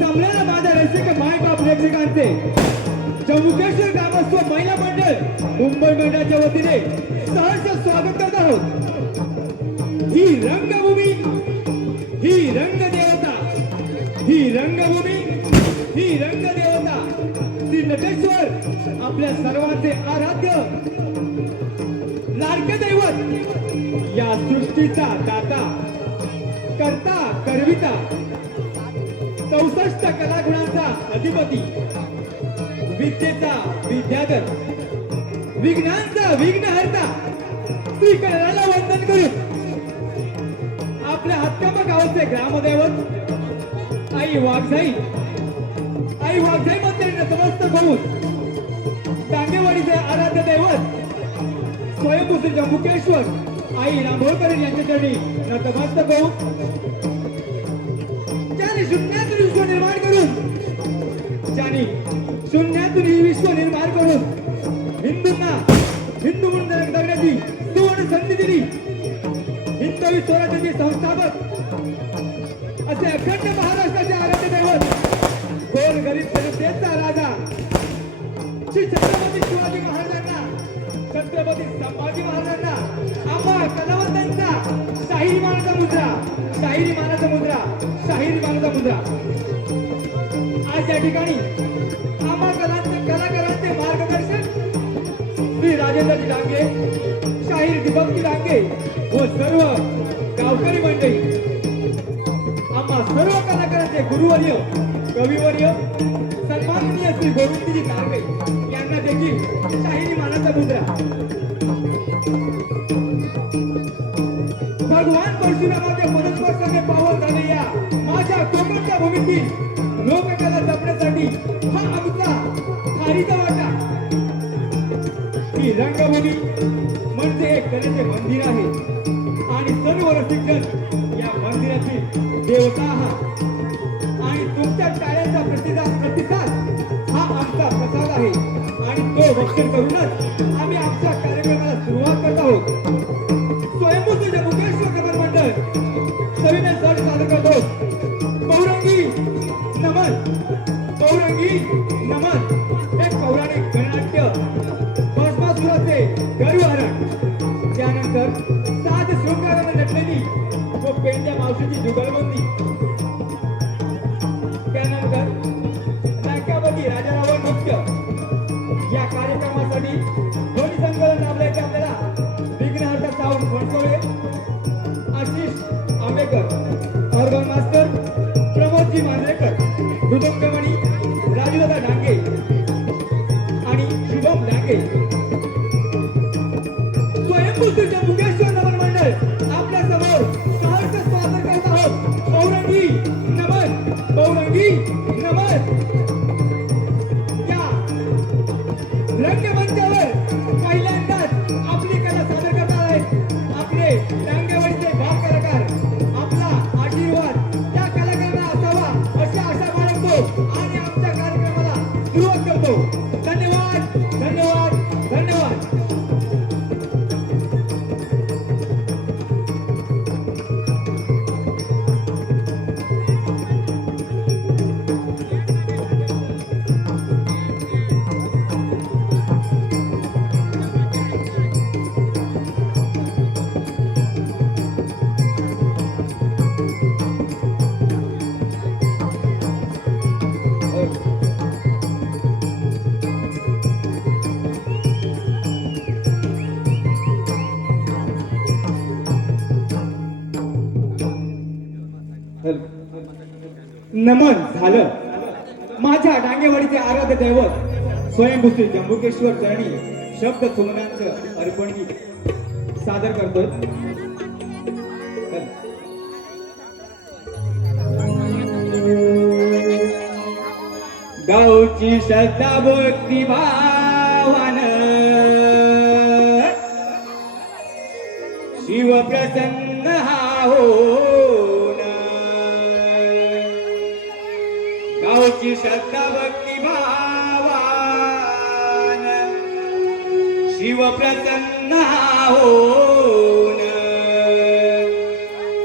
जमलेला माझ्या रसिक माय बाप प्रेक्षकांचे जम्मूकेश्वर ग्रामस्थ महिला मंडळ मुंबई मंडळाच्या वतीने सहर्ष स्वागत करत आहोत। ही रंगभूमी, ही रंगदेवता, ही रंगभूमी, ही रंगदेवता श्री नटेश्वर आपल्या सर्वांचे आराध्य लाडके दैवत, या सृष्टीचा दाता, करता करविता, 64 कलागुणांचा अधिपती, विद्येचा विद्याधर, विघ्नांचा विघ्नहर्ता श्री कळाला वंदन करून आपल्या हातकामा गावाचे ग्रामदैवत आई वाघजाई मंदिर नतमस्तक होऊन टांगेवाडीचे आराध्य दैवत स्वयंभू श्री जम्बुकेश्वर आई रामोळकर यांच्या चरणी नतमस्तक होऊन ज्याने शून्यातून विश्व निर्माण करून, ज्याने शून्यातून ही विश्व निर्माण करून हिंदूंना हिंदू म्हणून जगण्याची सुवर्ण संधी दिली, हिंदवी स्वराज्याचे संस्थापक असे अखंड महाराष्ट्राचे आराध्य दैवत गोर गरीब जनतेचा राजा श्री छत्रपती शिवाजी महाराजांना, छत्रपती संभाजी महाराजांना, आम्हा कलावंतांचा शाहिरी मानाचा मुद्रा, शाहिरी मानाचा मुद्रा, शाहिरी मानाचा मुद्रा। आज या ठिकाणी आम्हा कलाकारांचे मार्गदर्शन श्री राजेंद्रजी डांगे, शाहीर दीपकजी डांगे व सर्व गावकरी मंडळी, आम्हा सर्व कलाकारांचे गुरुवर्य, कविवर्य, सन्माननीय श्री गोविंदजी डांगे यांना देखील शाहिरी मानाचा मुद्रा। भगवान परशुरामाच्या पदस्पर्शाने पावन झाले या माझ्या कोकणच्या भूमीतील लोककला जपण्यासाठी हा आमचा खारीचा वाटा। ही रंगभूमी म्हणजे एक कलेचे मंदिर आहे आणि सर्व रसिकजन या मंदिरातील देवता आहात आणि तुमच्या टाळ्यांचा प्रतिसाद हा आमचा प्रसाद आहे आणि तो रक्षण करूनच आम्ही आमच्या कार्यक्रमाला सुरुवात करत आहोत। स्वयंभू श्री जम्बुकेश्वर कला मंडळ सविनय सर सादर करतो पौरंगी नमन, पौरंगी नमन, एक पौराणिक गणनाट्य भस्मासुराचे गरुहरण, त्यानंतर सात शृंगाराने नटलेली व पेंड्या मावशीची जुगलबंदी, त्यानंतर नायकापती राजा रावण नृत्य। या कार्यक्रमासाठी ध्वनी संकलन लाभले की आपल्याला Vighnaharta sound Bansole, Ashish Ambekar, organ master Pramodji Manjrekar, मृदंगमणी राजूदादा डांगे आणि शुभम डांगे। स्वयंभू श्री जम्बुकेश्वर नमन मंडळ आपल्या समोर सहर्ष स्वागत करत आहोत। पौरंगी नमन, पौरंगी नमन। या रंगमंचावर पहिल्यांदाच आपली कला सादर करत आहेत आपले टांगेवाडीचे भाग कलाकार। आपला आशीर्वाद त्या कलाकारांना असावा अशी आशा बाळगतो आणि आमच्या कार्यक्रमाला सुरुवात करतो। धन्यवाद, धन्यवाद, धन्यवाद। नमन झालं माझ्या डांगेवाडीचे आराध्य दैवत स्वयंभू श्री जम्बुकेश्वर चरणी शब्द सुमनांचं अर्पण गीत सादर करतोय। गावची श्रद्धा भक्ती भावान शिव प्रसन्न होऊन, गावची श्रद्धा भक्ती भावान शिव प्रसन्न होऊन,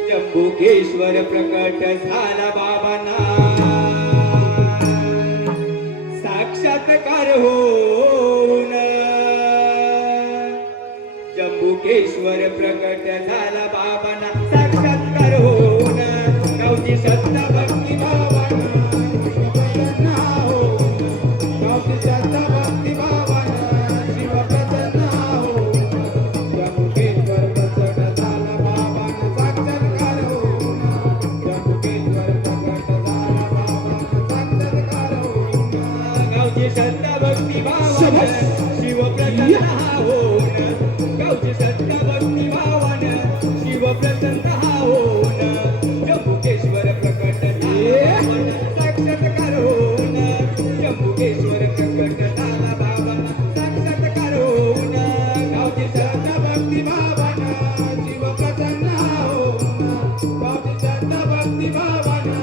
जम्बू जम्बुकेश्वर प्रकट झाला बाबांना साक्षात्कार होऊन जम्बुकेश्वर प्रकट झाला बाबांना साक्षात्कार होऊन गावची सत्ता भक्ती भावाना शिवप्रसन्न होऊन गावची सत्ता भक्ती भावाना शिवप्रसन्न होऊन जम्बुकेश्वर प्रकट झाला बाबांना साक्षात्कार होऊन जम्बुकेश्वर प्रकट झाला बाबांना साक्षात्कार होऊन गावची सत्ता भक्ती भावाना शिवप्रसन्न होऊन गावची सत्ता भक्ती भावाना शिवप्रसन्न होऊन जम्बुकेश्वर प्रकट झाला साक्षात्कार होऊन जम्बुकेश्वर प्रकट झाला बाबांना साक्षात्कार होऊन गावची सत्ता भक्ती भावाना शिवप्रसन्न होऊन गावची सत्ता भक्ती भावाना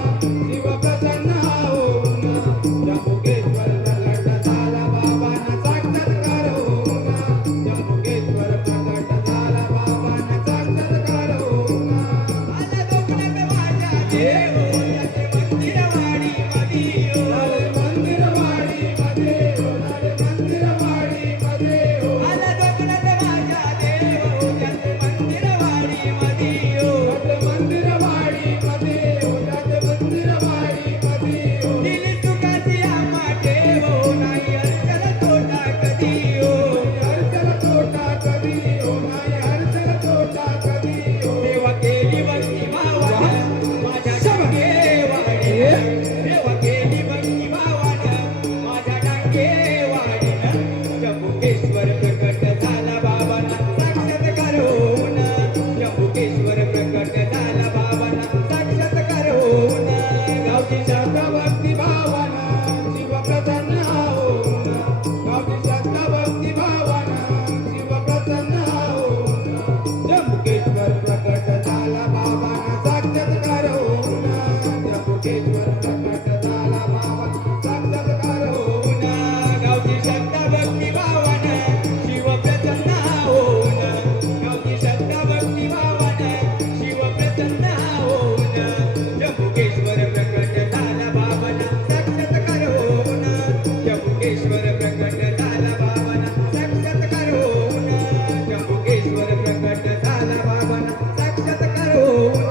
शिवप्रसन्न होऊन जम्बुकेश्वर प्रकट झाला बाबांना साक्षात्कार होऊन जम्बुकेश्वर प्रकट झाला बाबांना साक्षात्कार होऊन आला कोकणात माझ्या देव मंदिरवाडी मध्ये मंदिरवाडी मध्ये मंदिरवाडी मध्ये आला कोकणात माझ्या देव मंदिरवाडी मध्ये मंदिरवाडी मध्ये मंदिरवाडी मध्ये दिली तुकाची आम्हा ठेव नाही अर्चना तोटा कधी अर्चना तोटा कधी नाही अर्चना तोटा कधी देवा केली भक्ती भावाना माझ्या टांगेवाडी देवा केली भक्ती भावाना माझ्या टांगेवाडी जम्बुकेश्वर प्रकट झाला बाबांना साक्षात्कार होऊन जम्बुकेश्वर प्रकट झाला बाबांना साक्षात्कार होऊन गावची सत्ता भक्ती भावाना शिवप्रसन्न होऊन गावची सत्ता भक्ती भावाना शिवप्रसन्न होऊन जम्बुकेश्वर प्रकट झाला बाबांना साक्षात्कार होऊन जम्बुकेश्वर प्रकट झाला बाबांना साक्षात्कार होऊन गावची सत्ता भक्ती भावाना शिवप्रसन्न होऊन गावची सत्ता भक्ती भावाना शिवप्रसन्न होऊन जम्बुकेश्वर प्रकट झाला बाबांना साक्षात्कार होऊन जम्बुकेश्वर प्रकट झाला बाबांना साक्षात्कार होऊन जम्बुकेश्वर प्रकट झाला बाबांना साक्षात्कार होऊन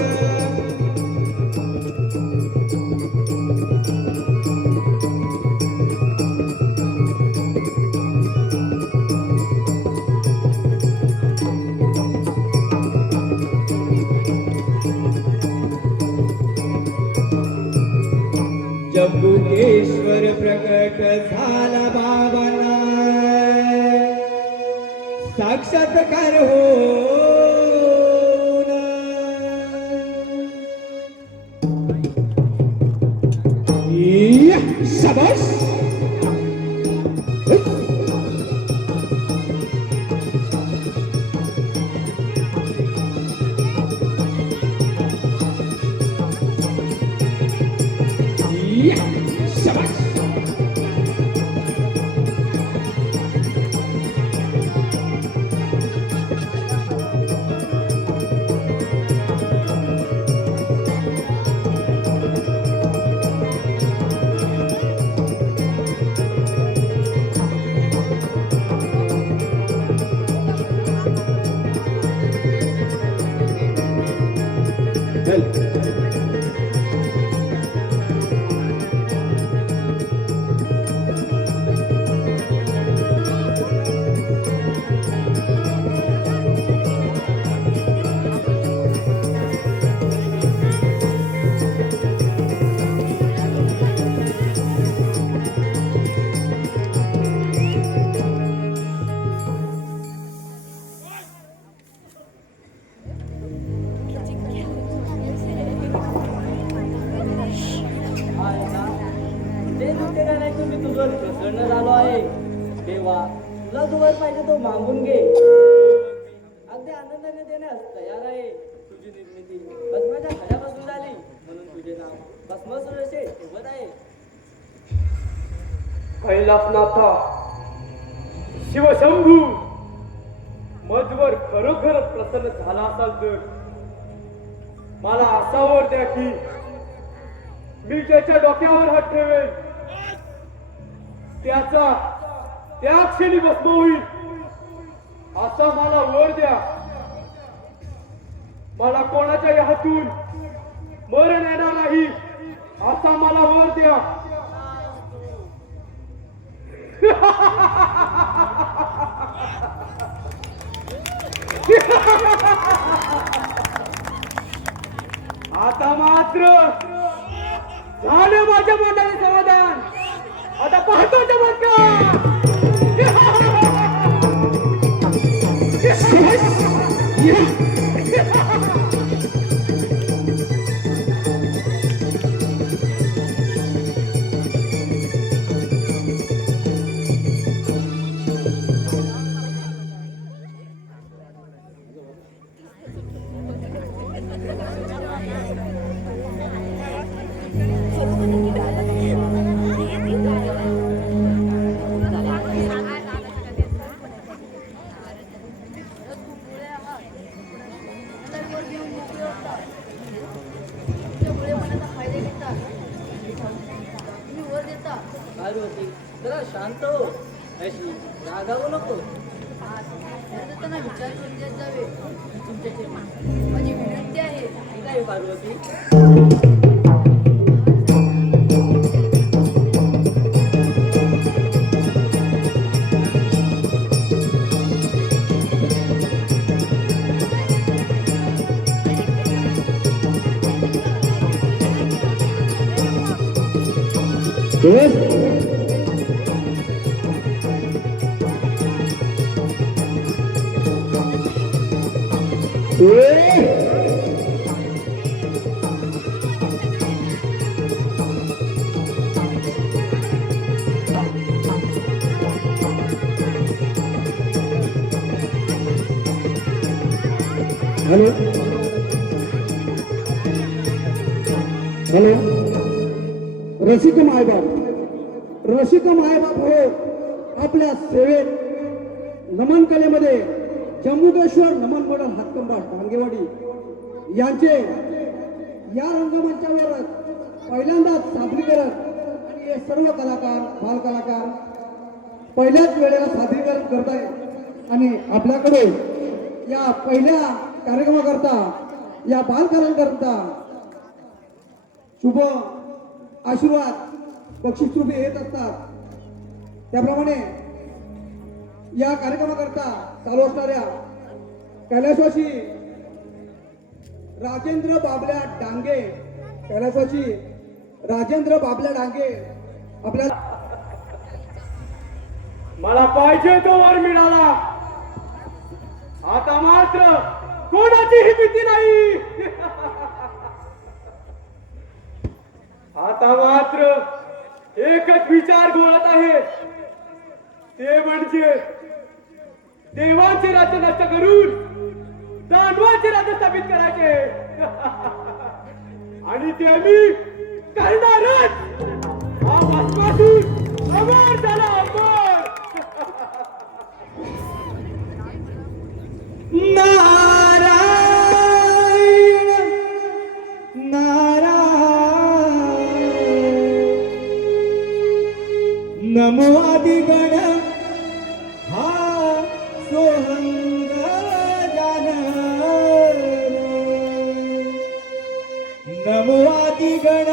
जम्बुकेश्वर प्रकट झाला बाबांना साक्षात्कार होऊन या, शाबास या, शाबास प्रसन्न झालो आहे देवा, तुला जो वर पाहिजे तो मागून घे. अगदी आनंदाने देण्यास तयार आहे. तुझी निर्मिती भस्माच्या खड्यापासून झाली म्हणून तुझे नाव भस्मासुर असे ठेवत आहे. कैलासनाथा शिवशंभू, मजवर खरोखरच प्रसन्न झाला असाल तर मला असा वर द्या की मी ज्याच्या डोक्यावर हात ठेवेल त्याचा त्या क्षणी भस्म होईल असा मला वर द्या. मला कोणाच्याही हातून मरण येणार नाही असा मला वर द्या. आता मात्र झालं माझ्या मनाचे समाधान. आता पाहतो चमत्कार. पार्वती जरा शांत हो. अशी रागावू नको. त्यांना विचार करून देत जावे. तुमच्याचे माझी विनंती आहे. ठीक आहे पार्वती. Hello hello. रसिक मायबाप हो आपल्या सेवेत नमन कलेमध्ये जम्मूकेश्वर नमन मॉडल हातकंबा डांगेवाडी यांचे या रंगमंचावर पहिल्यांदाच सादरीकरण आणि हे सर्व कलाकार बाल कलाकार पहिल्याच वेळेला सादरीकरण करत आहेत. आणि आपल्याकडे या पहिल्या कार्यक्रमाकरता या बालकलांकरता शुभ आशीर्वाद बक्षीस रूपे येत असतात. त्याप्रमाणे या कार्यक्रमाकरता चालू असणाऱ्या कैलासवासी राजेंद्र बाबल्या डांगे आपल्याला मला पाहिजे तो वर मिळाला. आता मात्र कोणाचीही भीती नाही. आता मात्र एकच विचार घोळत आहे ते म्हणजे देवांचे राज्य नष्ट करून दानवांचे राज्य स्थापित करायचे. आणि ते मी करणारच. आजपासून अमर झाला अमर. नारायण नमो आदिगण हा सोहंग नमो आदिगण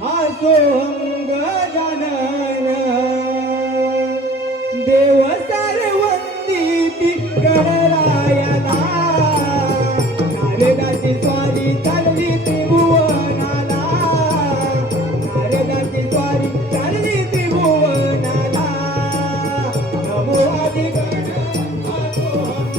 हा सोहंग देव सारवंदी गणरायला नारदाची स्वारी चालली त्रिभुवनाला. नारदाची स्वारी चालली त्रिभुवनाला. नमो आदिगण हा सोहंग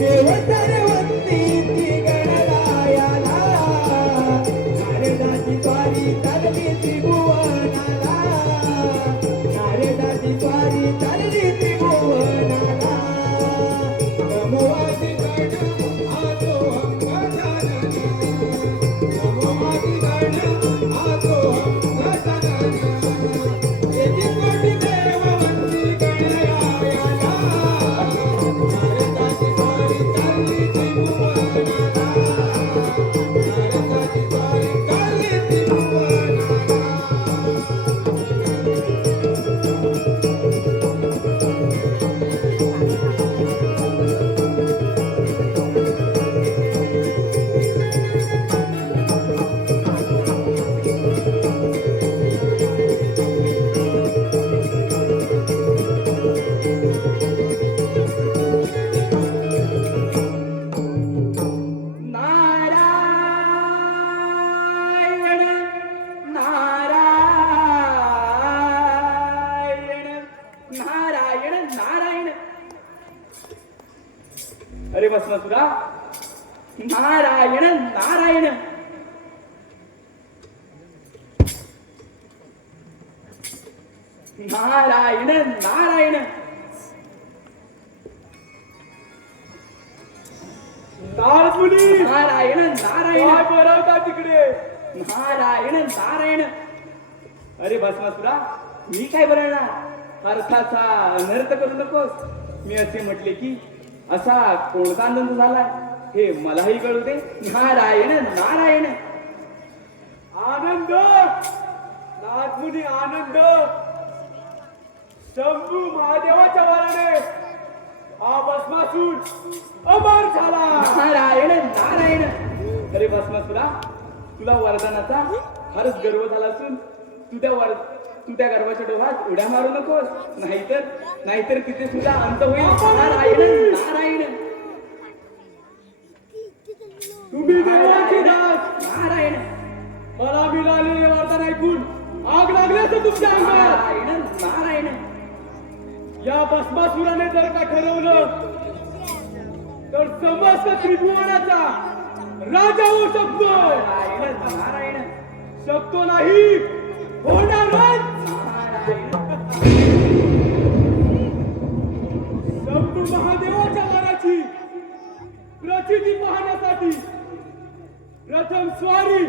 देव सर्वंती गणरायाला. भस्मासुरा, नारायण नारायण. नारायण नारायण. नारदमुनी नारायण नारायण. काय बरवता तिकडे? नारायण नारायण. अरे भस्मासुरा, मी काय बनवणार? अर्थाचा अनर्थ करू नकोस. मी असे म्हटले की असा कोणता आनंद झाला हे मलाही कळू दे. नारायण नारायण. आनंद नारदमुनी आनंद. शंभू महादेवाच्या वराने हा भस्मासूर अमर झाला. नारायण नारायण. अरे भस्मासुरा, तुला वरदानाचा फारच गर्व झाला असून तू त्या गर्वाच्या डोहात उड्या मारू नकोस. नाहीतर तिथे सुद्धा अंत होईल. नारायण नारायण. तुम्ही देवाची दास. नारायण मला मिळालेले वरदान ऐकून आग लागल्याचं तुमच्या अंगात. नारायण नारायण. या भस्मासुराने जर का ठरवलं तर समस्त त्रिभुवनाचा राजा होऊ शकतो. नारायण नारायण. शकतो नाही, होणारच. शंभू महादेवाच्या वराची प्रचिती पाहण्यासाठी प्रथम स्वारी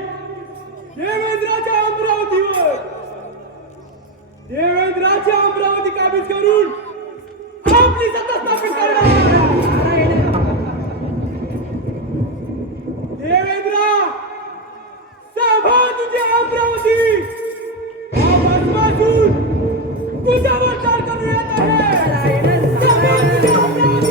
देवेंद्राच्या अमरावतीवर. देवेंद्राच्या अमरावती काबीज करून आपली सत्ता स्थापित करणार. देवेंद्रा, सांभाळ तुझी अमरावती. हा भस्मासूर तुझ्यावर चाल करून येत आहे. सांभाळ तुझी अमरावती.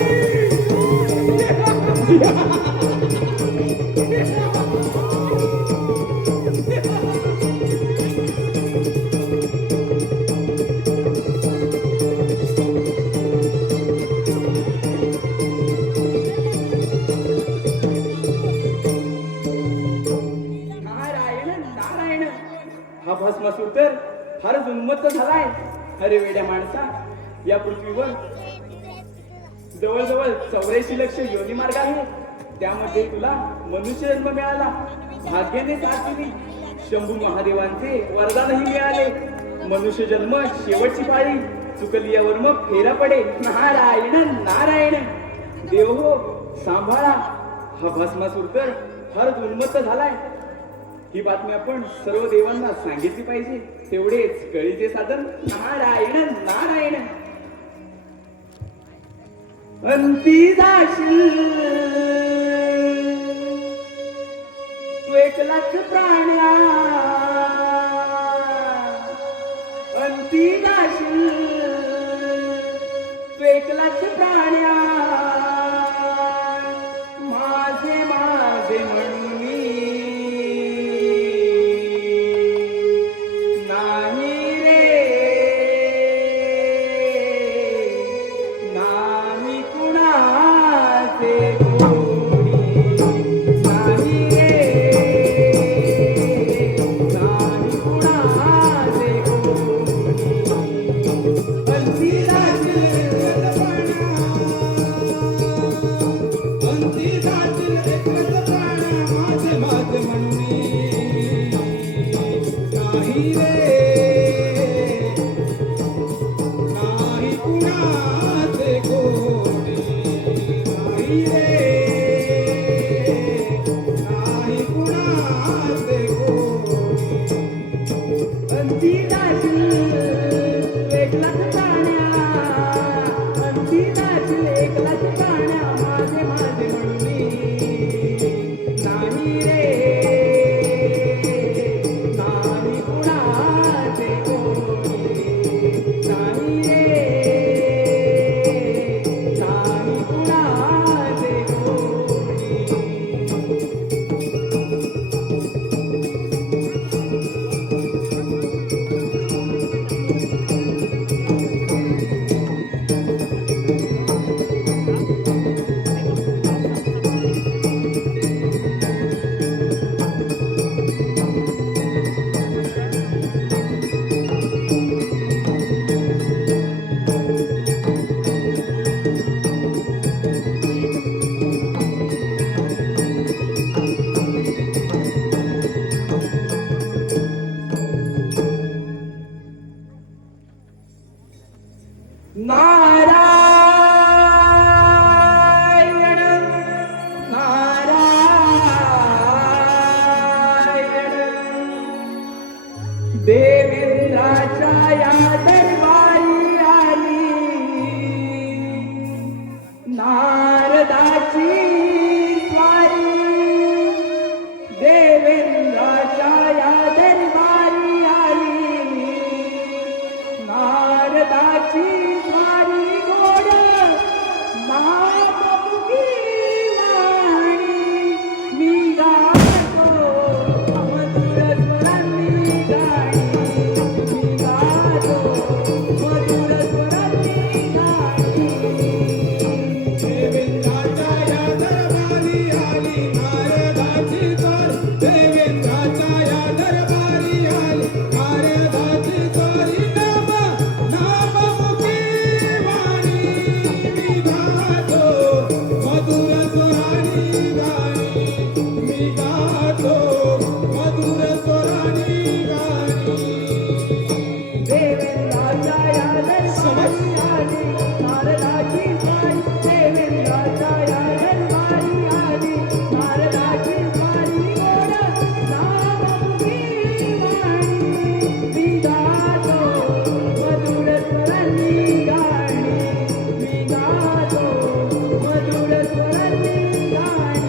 हा भस्मासूर तर फारच उन्मत्त झालाय. अरे वेड्या माणसा, या पृथ्वीवर जवळजवळ 84 लक्ष योनी मार्ग आहे. त्यामध्ये तुला मनुष्य जन्म मिळाला. भाग्याने साथ दिली. शंभू महादेवांचे वरदानही मिळाले. मनुष्य जन्म शेवटची पाळी. चुकली यावर मग फेरा पडे. नारायण नारायण. देव हो, सांभाळा. हा भस्मासूर तर फारच उन्मत्त झालाय. ही बातमी आपण सर्व देवांना सांगितली पाहिजे. तेवढेच कळीचे साधन. नारायण नारायण. अंती जाशील तू 1,00,000 प्राण्या. अंती जाशील तू 1,00,000 प्राण्या. माझे माझे म्हणून देवेंद्राच्या या दरबारी आली नारदाची स्वारी देवेंद्राच्या या दरबारी आली नारदाची स्वारी गोड महाप्रभुकी वाणी मी गातो मधुर स्वरांनी गाणी मी गातो मधुर स्वरांनी गाणी देवेंद्राच्या या दरबारी आली नारदाची स्वारी देवेंद्राच्या या दरबारी आली नारदाची स्वारी नाममुखी वाणी मी गातो मधुर स्वरानी गाणी मी गातो मधुर स्वरानी गाणी देवेंद्राच्या या दरबारी आली नारदाची स्वारी देवेंद्राच्या या दरबारी आली नारदाची स्वारी गोड नाममुखी वाणी मी गातो मधुर स्वरांनी गाणी मी गातो मधुर स्वरांनी गाणी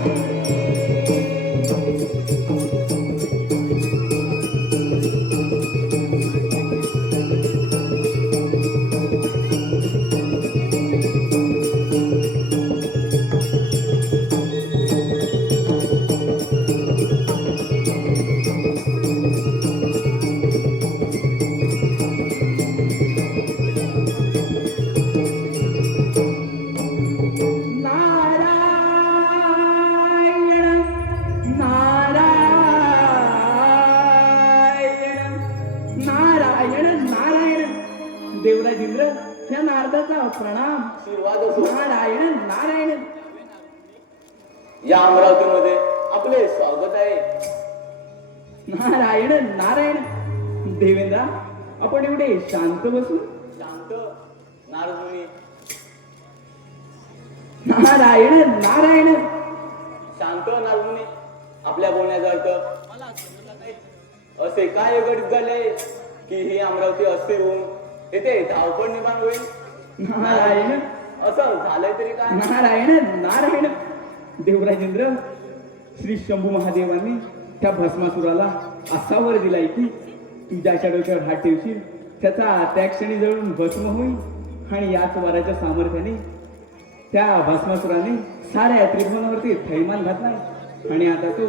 नारायण नारायण नारायण नारायण देवराज इंद्र ह्या नारदाचा प्रणाम आशीर्वाद असो. नारायण नारायण या अमरावतीमध्ये आपले स्वागत आहे. नारायण नारायण देवेंद्रा आपण एवढे शांत बसून शांत नारदमुनी नारायण नारायण शांत नारदमुनी आपल्या बोलण्याचा अर्थ असे काय घडत झाले की ही अमरावती असे होऊन येथे धावपळ निर्माण होईल. नारायण असं झालंय तरी काय. नारायण नारायण देवराजेंद्र श्री शंभू महादेवांनी त्या भस्मासुराला असा वर दिलाय की तुझ्याच्या डोक्यावर हात ठेवशील त्याचा त्या क्षणी जळून भस्म होईल आणि याच वराच्या सामर्थ्याने त्या भस्मासुराने साऱ्या त्रिभुवनावरती थैमान घातलाय आणि आता तो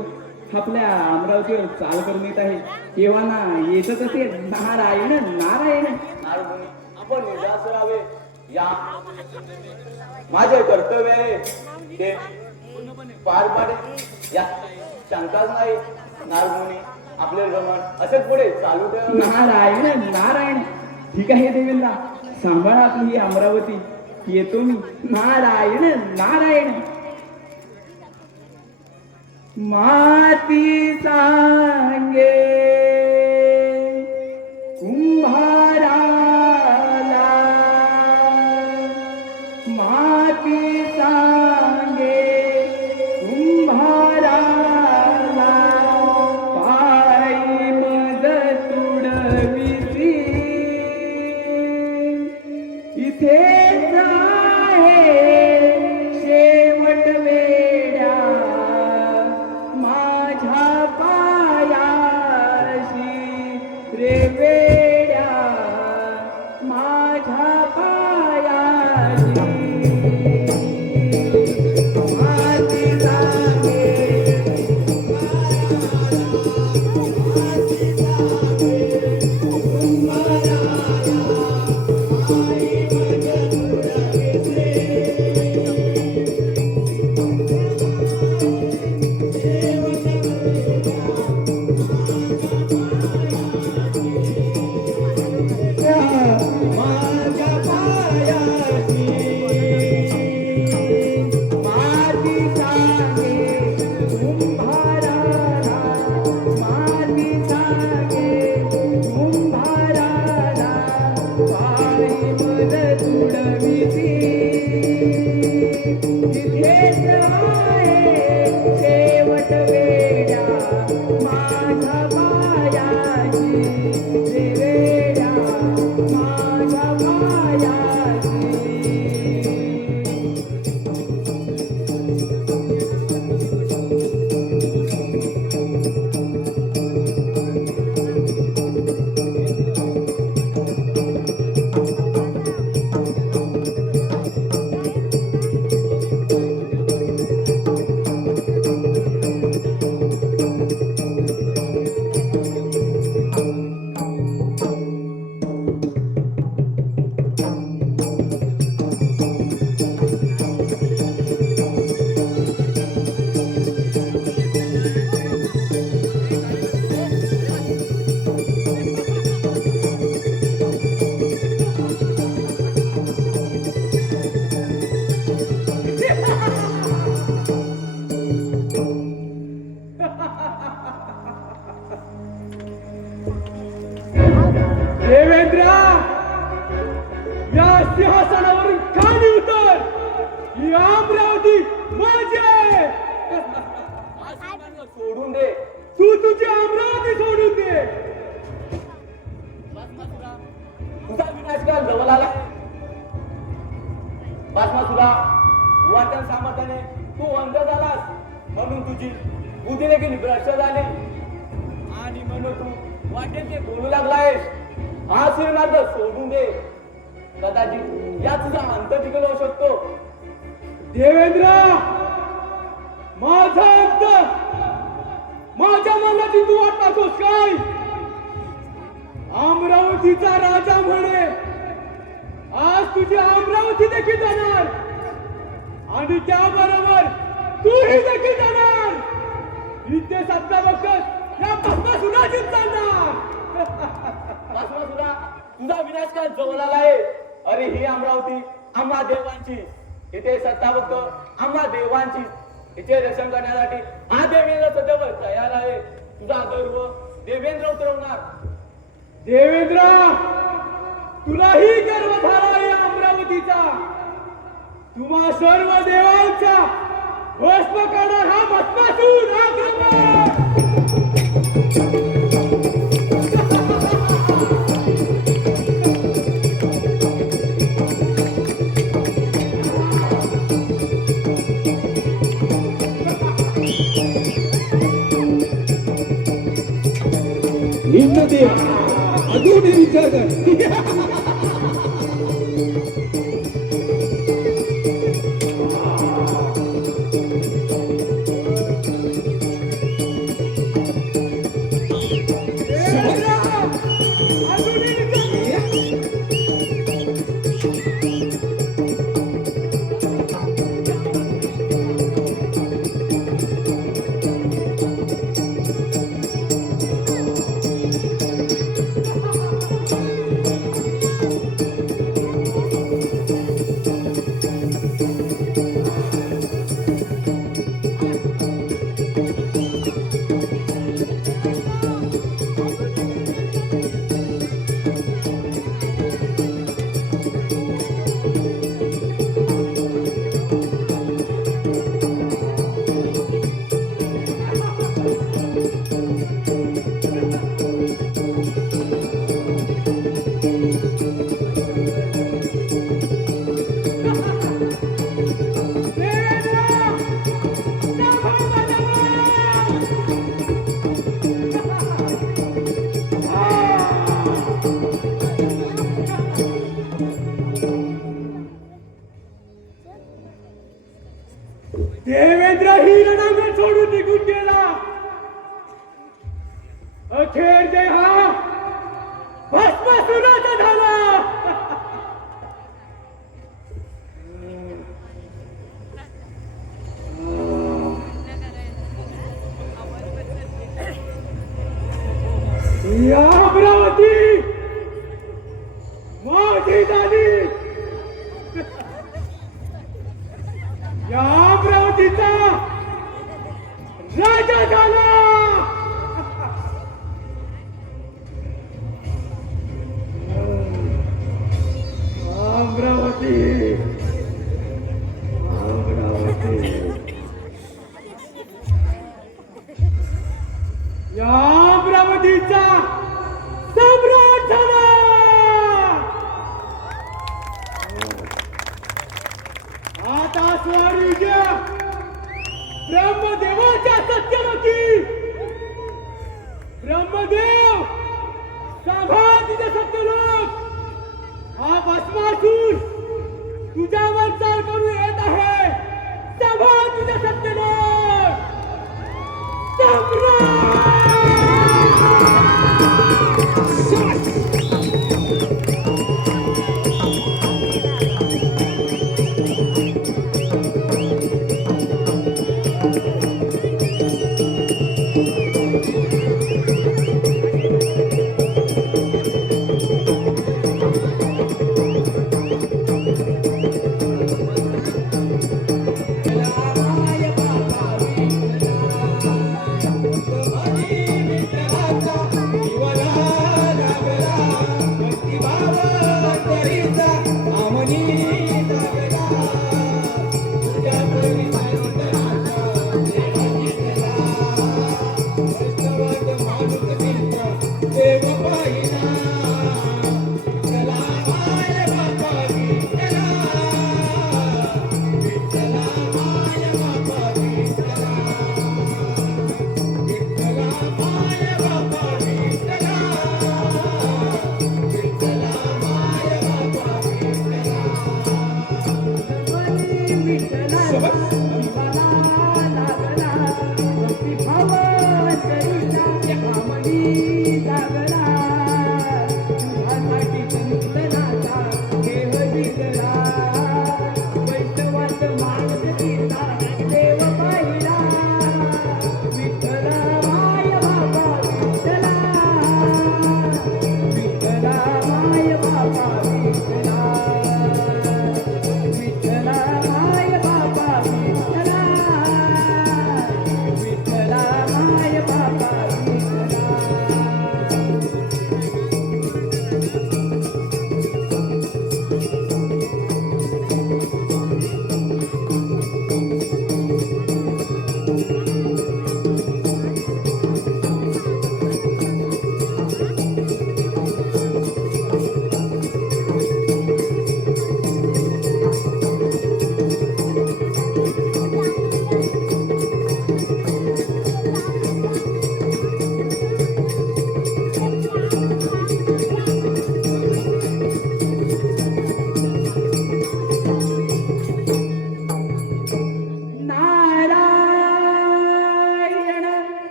आपल्या अमरावतीवर चाल करून येत आहे. केव्हा येतच असेल. नारायण नारायण नारदमुनी आपण निराश राहावे. या माझे कर्तव्य आहे ते पार पाडे या शंकाच नाही. नारदमुनी आपले भ्रमण असेच पुढे चालू ठेवा. नारायण नारायण ठीक आहे देवेंद्रा सांभाळा आपली ही अमरावती येतो मी. नारायण नारायण माती सांगे कुंभाराला माती सांगे कुंभाराला पायी मज तुडविसी इथेच आहे शेवट वेड्या माझ्या पायाशी रे वेड्या माझ्या पायाशी माती सांगे देवेया माझ्या मायाची. देवेंद्र, या सिंहासनावरून खाली उतर. ही अमरावती माझी आहे. सोडून दे, तू तुझी अमरावती सोडून दे. तुझा विनाशकाल जवळ आला. भस्मासुरा, वाटण सामर्थ्याने तू अंध झालास म्हणून तुझी बुद्धी देखील भ्रष्ट झाली आणि म्हणून तू वाटेल ते बोलू लागलायस. हा श्रीमार्ग सोडून दे. कदाचित या तुझा अंत तिकडे होऊ शकतो. देवेंद्र, माझा अंत माझ्या मनाची तू वाट पाहतोस काय? अमरावतीचा राजा म्हणे आज तुझी अमरावती देखील जाणार आणि त्याबरोबर तूही देखील जाणार. इथे सत्ता बघत या भस्मासुराचीच चालणार. भस्मासुरा, तुझा विनाशकाल जवळ आला आहे. अरे ही अमरावती आम्हा देवांची. इथे सत्ता बघतो आम्हा देवांची. इथे रक्षण करण्यासाठी हा देवेंद्र सदैव तयार आहे. तुझा गर्व देवेंद्र उतरवणार. देवेंद्र, तुलाही गर्व झाला आहे अमरावतीचा. तुम्हा सर्व देवांचा भस्म करणार हा भस्मासूर. आक्रमण! हिंददेव अजूनही विचार कर. देवेंद्र ही रणांगण सोडून निघून गेला. अखेर जय हा भस्मासुराचा झाला. या अमरावती माझी झाली. या अमरावतीचा राजा झाला. अमरावती, अमरावती. या अमरावतीचा सांभाळ तुझे सत्य लोक. हा भस्मासूर तुझ्यावर चाल करू येत आहे. सांभाळ तुझे सत्य लोक.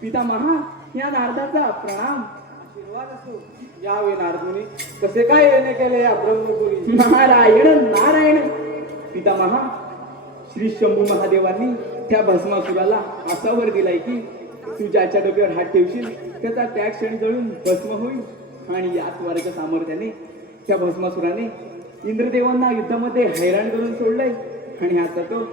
पितामहा या नारदाचा प्रणाम. आशीर्वाद असो. यावे नारदमुनी, कसे काय येणे केले या ब्रह्मपुरी. नारायण नारायण. पितामहा श्री शंभू महादेवांनी त्या भस्मासुराला असा वर दिलाय की तू ज्याच्या डोक्यावर हात ठेवशील त्याचा त्या क्षणी जळून भस्म होईल. आणि याच वाराच्या सामर्थ्याने त्या भस्मासुराने इंद्रदेवांना युद्धामध्ये हैराण करून सोडलंय. आणि आता तो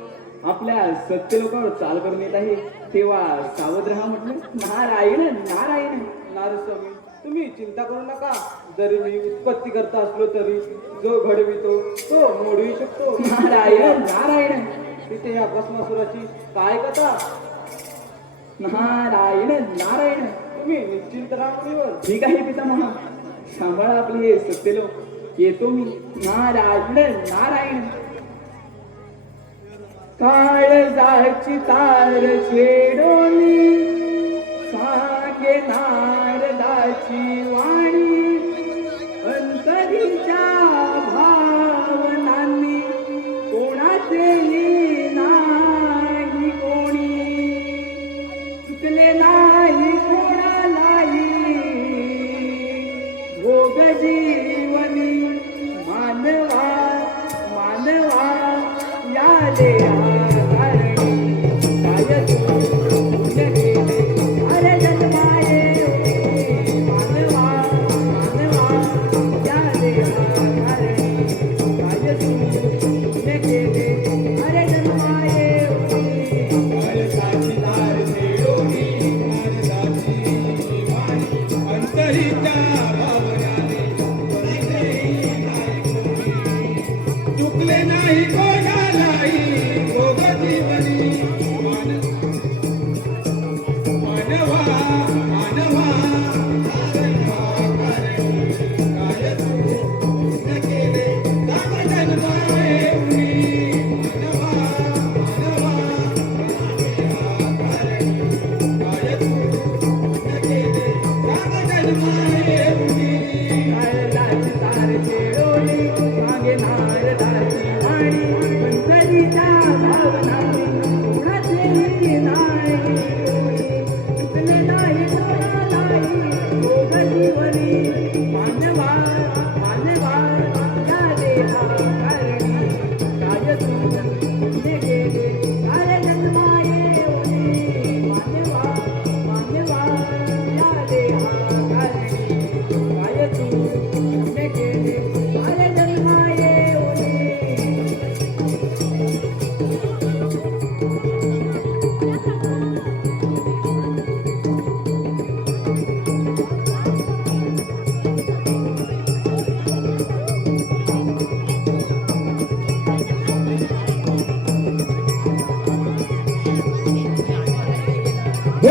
आपल्या सत्य लोकांवर चाल करून येत आहे. तेव्हा सावध राहा म्हटलं. नारायण नारायण. नारदस्वामी, तुम्ही चिंता करू नका. जरी मी उत्पत्ती करता असलो तरी जो घडवितो तो मोडू शकतो. नारायण नारायण. तिथे या भस्मासुराची काय कथा. नारायण नारायण. तुम्ही निश्चिंत राहा मुनीवर. ठीक आहे पितामहा, सांभाळा आपले हे सत्य लोक. येतो मी. नारायण नारायण. काळजाची तार छेडोनी सांगे नारदाची वाणी. अंतरीच्या भावनांनी कोणाचेही नाही कोणी. चुकले नाही कोणालाही भोग जीवनी. मानवा मानवा या देहा अरे जन्माये मानवा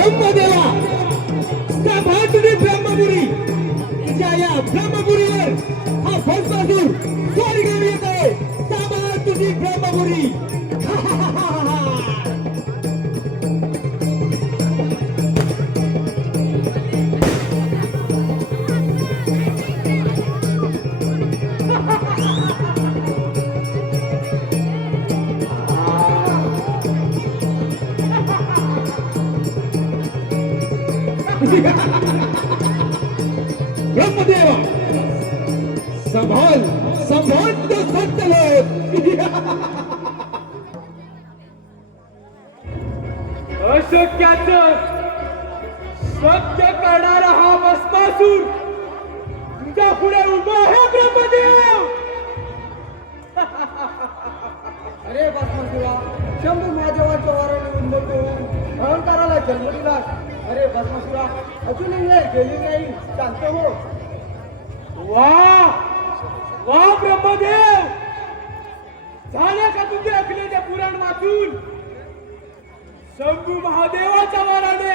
ब्रह्मदेवा सांभाळ तुझी ब्रह्मपुरी. तुझ्या या ब्रह्मपुरीवर हा भस्मासूर स्वर्गामी येत आहे. सांभाळ तुझी ब्रह्मपुरी. ब्रह्मदेवा संभाल संभाल तो सत्य अशक्याचं सत्य करणारा हा भस्मासूर तुझ्या पुढे उभा आहे ब्रह्मदेव. अरे भस्मासुरा, शंभू महादेवाच्या वाराने उन्मत्त होऊन अहंकाराला जन्म दिलास. अरे भस्मासुरा, अजूनही वेळ गेली नाही, शांत हो. वा वा ब्रह्मदेव, झाले का तुझे अखिलेचे पुराण वाचून? शंभू महादेवाच्या वाराने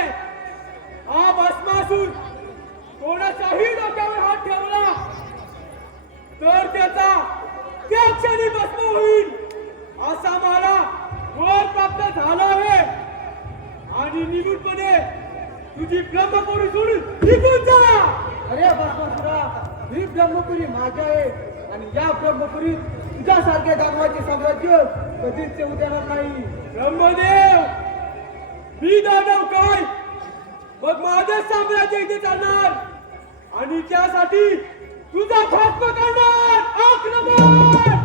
हा भस्मासूर कोणाच्याही डोक्यावर हात ठेवला तर त्याचा त्या क्षणी भस्म होईल असा मला वर प्राप्त झाला आहे. आणि निगूनपणे तुझी ब्रह्मपुरी सोडून निघून जा. अरे भस्मासुरा, ही ब्रह्मपुरी माझी आहे आणि या ब्रह्मपुरीत तुझ्यासारख्या दानवाचे साम्राज्य कधीच येऊ देणार नाही. ब्रह्मदेव, मी दानव काय, मग माझं साम्राज्य इथे चालणार आणि त्यासाठी तुझा भस्म करणार. आक्रमण!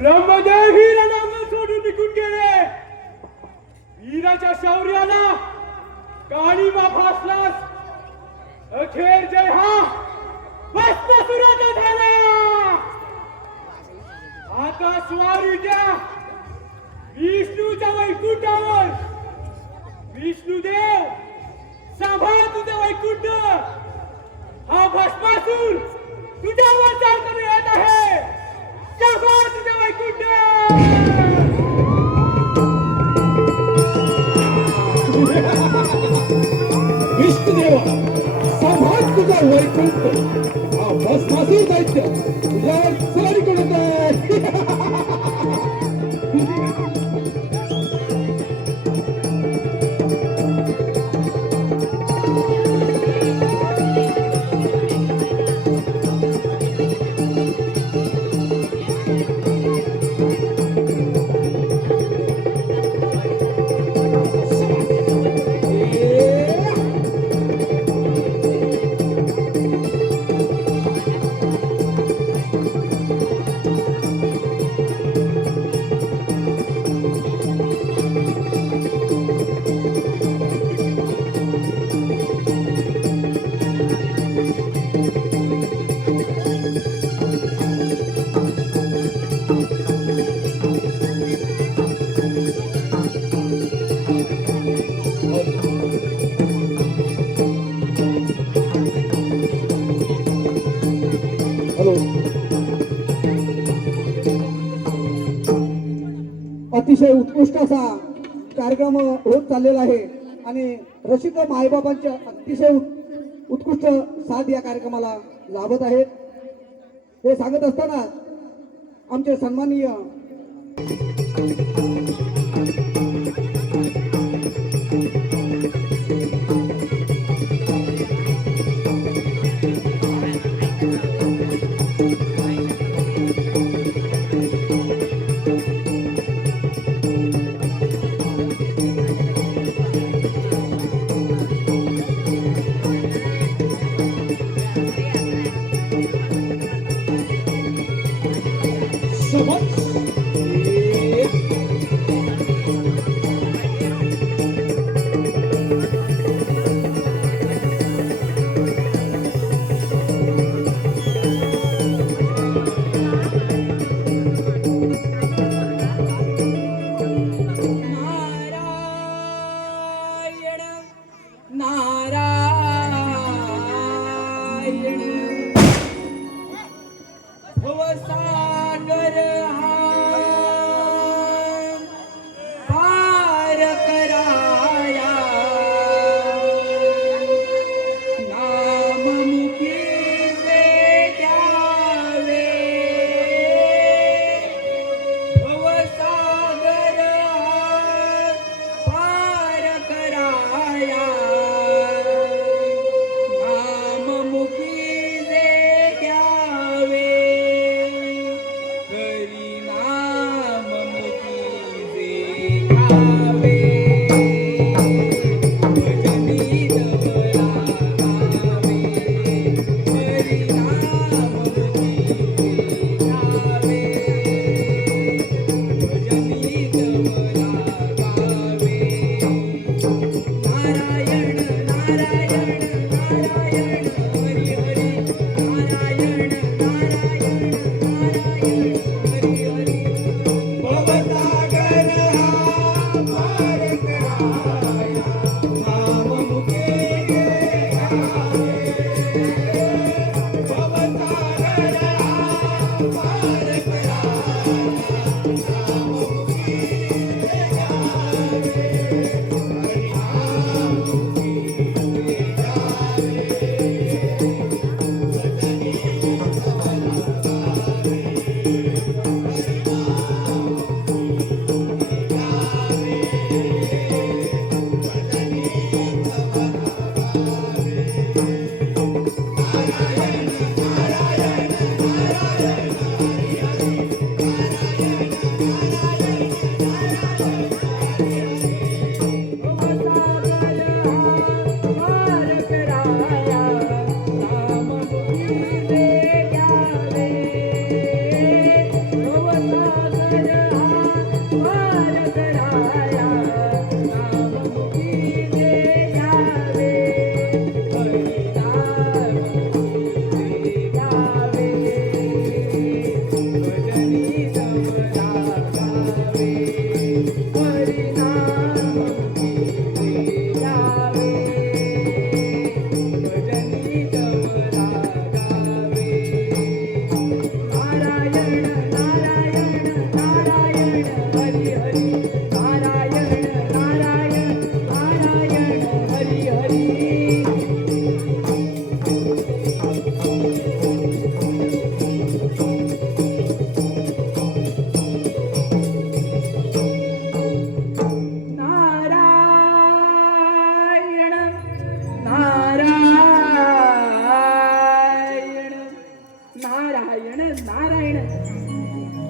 ब्रह्मदेव ही रणांगण सोडून निघून गेले. वीराच्या शौर्याला काळीमा फासलास. अखेर जय हा भस्मासुराचा झाला. आता स्वारीच्या विष्णूच्या वैकुंठावर. विष्णुदेव, सांभाळ तुझे वैकुंठ. हा भस्मासूर तुझ्यावर चालकडे येत आहे. सांभाळ तुझे वैकुंठ. विष्णुदेवा सांभाळ तुझा वैकुंठ. हा भस्मासूर दैत्य तुझ्यावर स्वारी करत आहे. अतिशय उत्कृष्ट असा कार्यक्रम होत चाललेला आहे आणि रसिक मायबाबांच्या अतिशय उत्कृष्ट साथ या कार्यक्रमाला लाभत आहेत. हे सांगत असताना आमचे सन्माननीय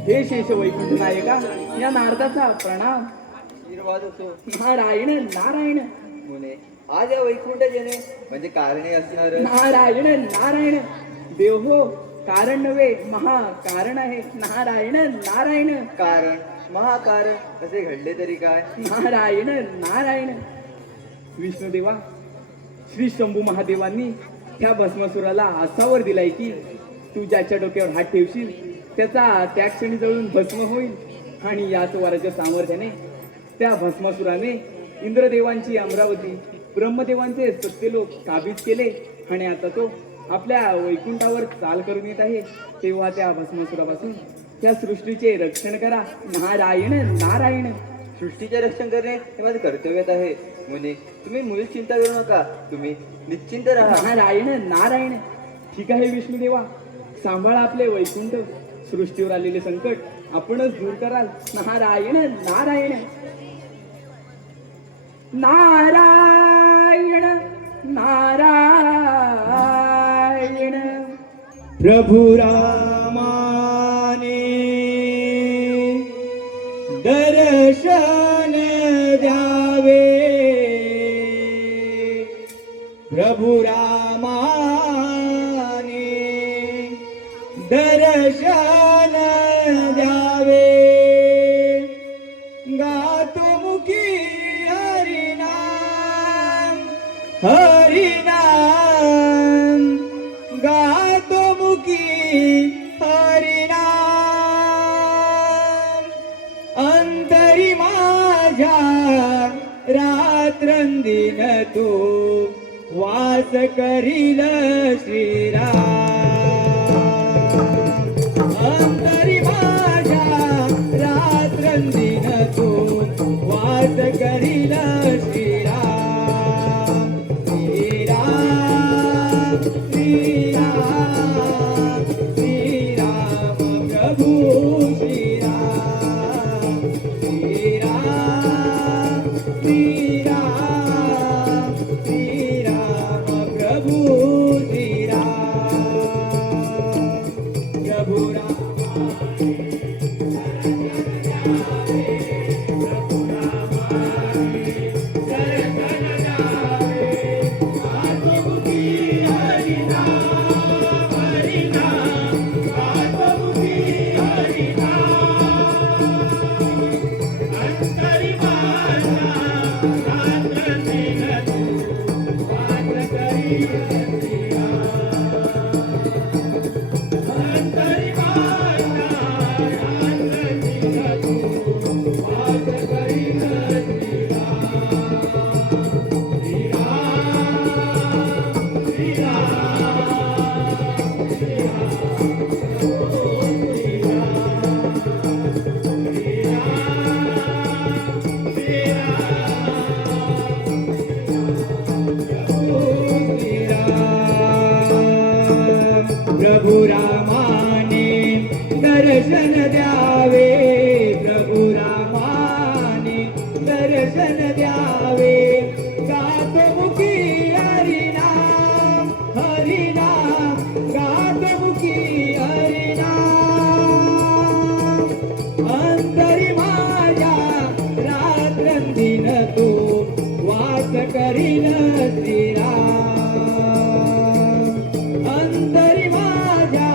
हे शेष वैकुंठ नायका या नारदाचा प्रणाम. आशीर्वाद असो. नारायण नारायण मुने आज या वैकुंठ येणे म्हणजे कारणे असणार. नारायण नारायण देव हो, कारण नव्हे महाकारण आहे. नारायण नारायण कारण महाकारण असे घडले तरी काय. नारायण नारायण विष्णुदेवा, श्री शंभू महादेवांनी त्या भस्मासुराला असावर दिलाय की तू ज्याच्या डोक्यावर हात ठेवशील त्याचा त्या क्षणी जळून भस्म होईल. आणि याच वराच्या सामर्थ्याने त्या भस्मासुराने इंद्रदेवांची अमरावती, ब्रह्मदेवांचे सत्यलोक काबीज केले आणि आता तो आपल्या वैकुंठावर चाल करून येत आहे. तेव्हा त्या भस्मासुरापासून त्या सृष्टीचे रक्षण करा. नारायण नारायण. सृष्टीचे रक्षण करणे हे माझे कर्तव्यच आहे. मुनी तुम्ही मुळीच चिंता करू नका. तुम्ही निश्चिंत राहा. नारायण नारायण. ठीक आहे विष्णुदेवा, सांभाळा आपले वैकुंठ. सृष्टीवर आलेले संकट आपणच दूर कराल. नारायण नारायण. नारायण नारायण. प्रभु रामाने दर्शन द्यावे. प्रभु रामाने दर्शन द्यावे. गातो मुखी हरिनाम हरिनाम. गातो मुखी हरिनाम. अंतरी माझ्या रात्रंदिन तू वास करील श्रीराम. अंतरी माझ्या रात्रंदिन तू वास करील श्रीराम. श्रीराम श्रीराम श्रीराम प्रभु श्रीराम. श्रीराम श्रीराम श्रीराम प्रभु श्रीराम. प्रभु राम प्रभु रामाने दर्शन द्यावे. प्रभु रामाने दर्शन द्यावे. गातो मुखी हरिनाम हरिनाम. गातो मुखी हरिनाम. अंतरी माझ्या रात्रंदिन तो वास करील श्रीराम. अंतरी माझ्या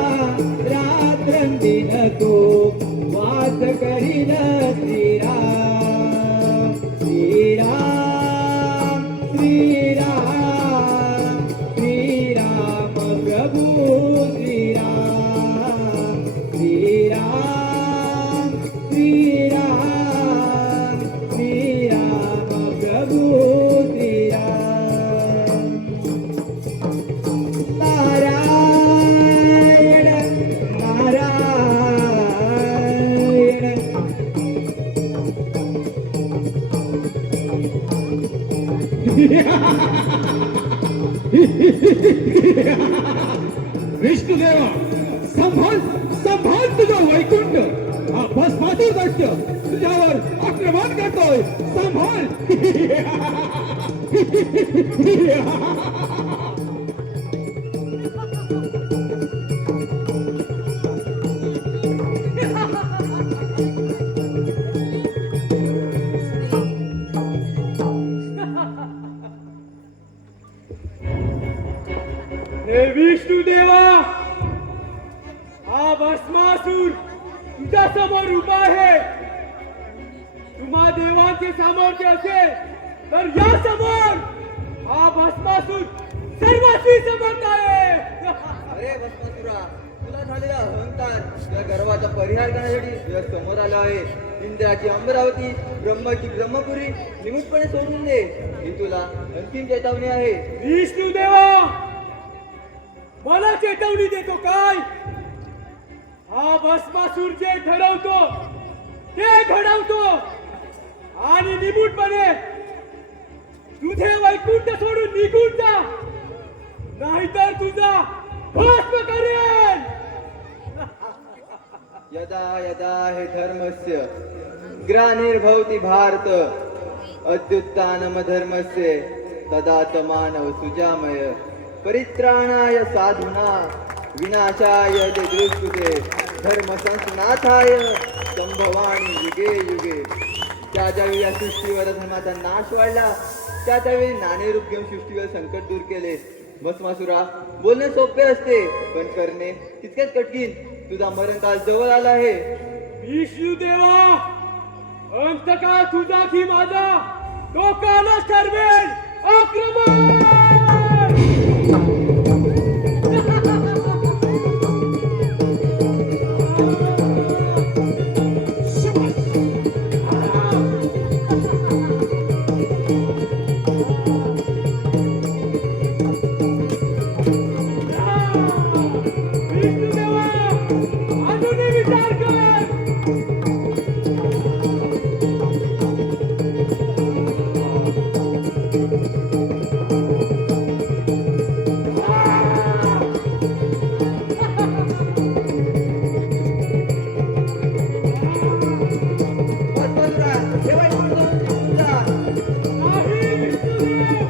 रात्रंदिन तो वास करील श्रीराम. श्रीराम श्रीराम श्रीराम प्रभु श्रीराम. श्रीराम श्रीराम श्रीराम प्रभु श्रीराम. नारायण नारायण. विष्णुदेवा, संभाल संभाल तुझं वैकुंठ. हा भस्मासूर दैत्य तुझ्यावर आक्रमण करतोय. संभाल. हे विष्णुदेवा, हा भस्मासूर तुझ्या समोर उभा आहे. तुम्हा देवांचे सामर्थ्य असेल तर या समोर हा भस्मासूर सर्वांशी समर्थ आहे. अरे भस्मासुरा, तुला झालेला अहंकार या गर्वाचा परिहार करण्यासाठी तुझ्या समोर आला आहे. इंद्राची अमरावती, ब्रह्माची ब्रह्मपुरी निमूटपणे सोडून दे. ही तुला अंतिम चेतावणी आहे. विष्णुदेवा, मला चेतावणी देतो काय? हा भस्मासूर जे ठरवतो ते घडवतो आणि निमूटपणे तुझे वैकुंठ सोडून निघून जा, नाहीतर तुझा भस्म करेल. यदा यदा हे धर्मस्य ग्लानिर्भवति भारत अद्युत्थानम धर्मस्य तदात्मानः सुजामय परित्राणाय साधूना विनाशाय दुष्कृते धर्म संस्थानाथाय संभवानी युगे युगे. ज्या ज्यावेळी या सृष्टीवर धर्माचा नाश वाढला त्या त्यावेळी नाणे रूप घेऊन सृष्टीवर संकट दूर केले. भस्मासुरा, बोलणे सोपे असते पण करणे तितकेच कठीण. तुझा मरणकाल जवळ आला आहे. विष्णुदेवा, अंतकाळ तुझा की माझा तो कालच ठरवेल. आक्रमण! विष्णुदेवा, अजूनही विचार कर. भस्मासुरा, हे वैकुंठ सोडून निघून जा. नाही विष्णुदेव.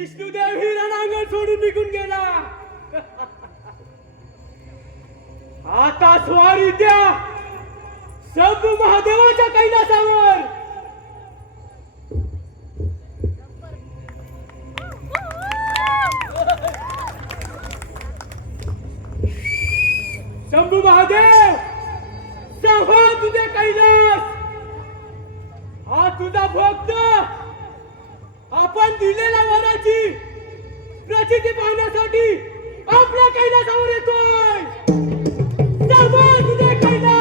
विष्णुदेव ही रणांगण सोडून निघून गेला. आता स्वारी द्या शंभू महादेवाच्या कैलासावर. शंभू महादेव, सभा तुझे कैलास. हा तुझा भक्त आपण दिलेल्या वराची प्रचिती पाहण्यासाठी आपल्या कैलासावर येतोय. सभा तुझे कैलास.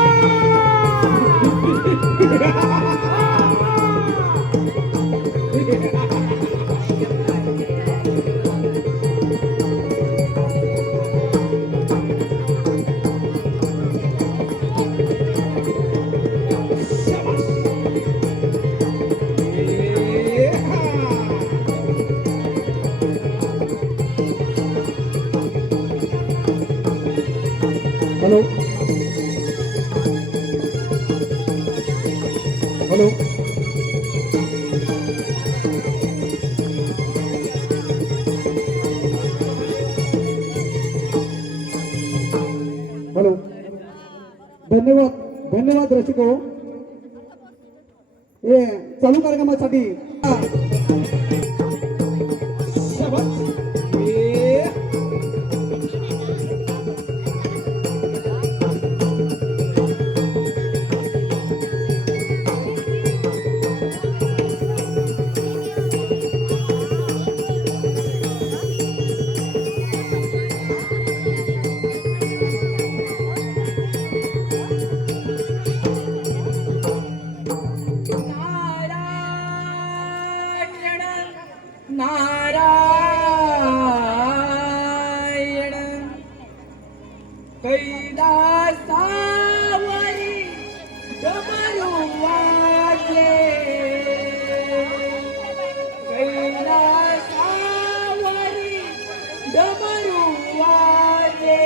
Hello hello hello. धन्यवाद धन्यवाद रसिको. हे चालू कार्यक्रमासाठी नारायण कैलासावरी डमरू वाजले. कैलासावरी डमरू वाजले.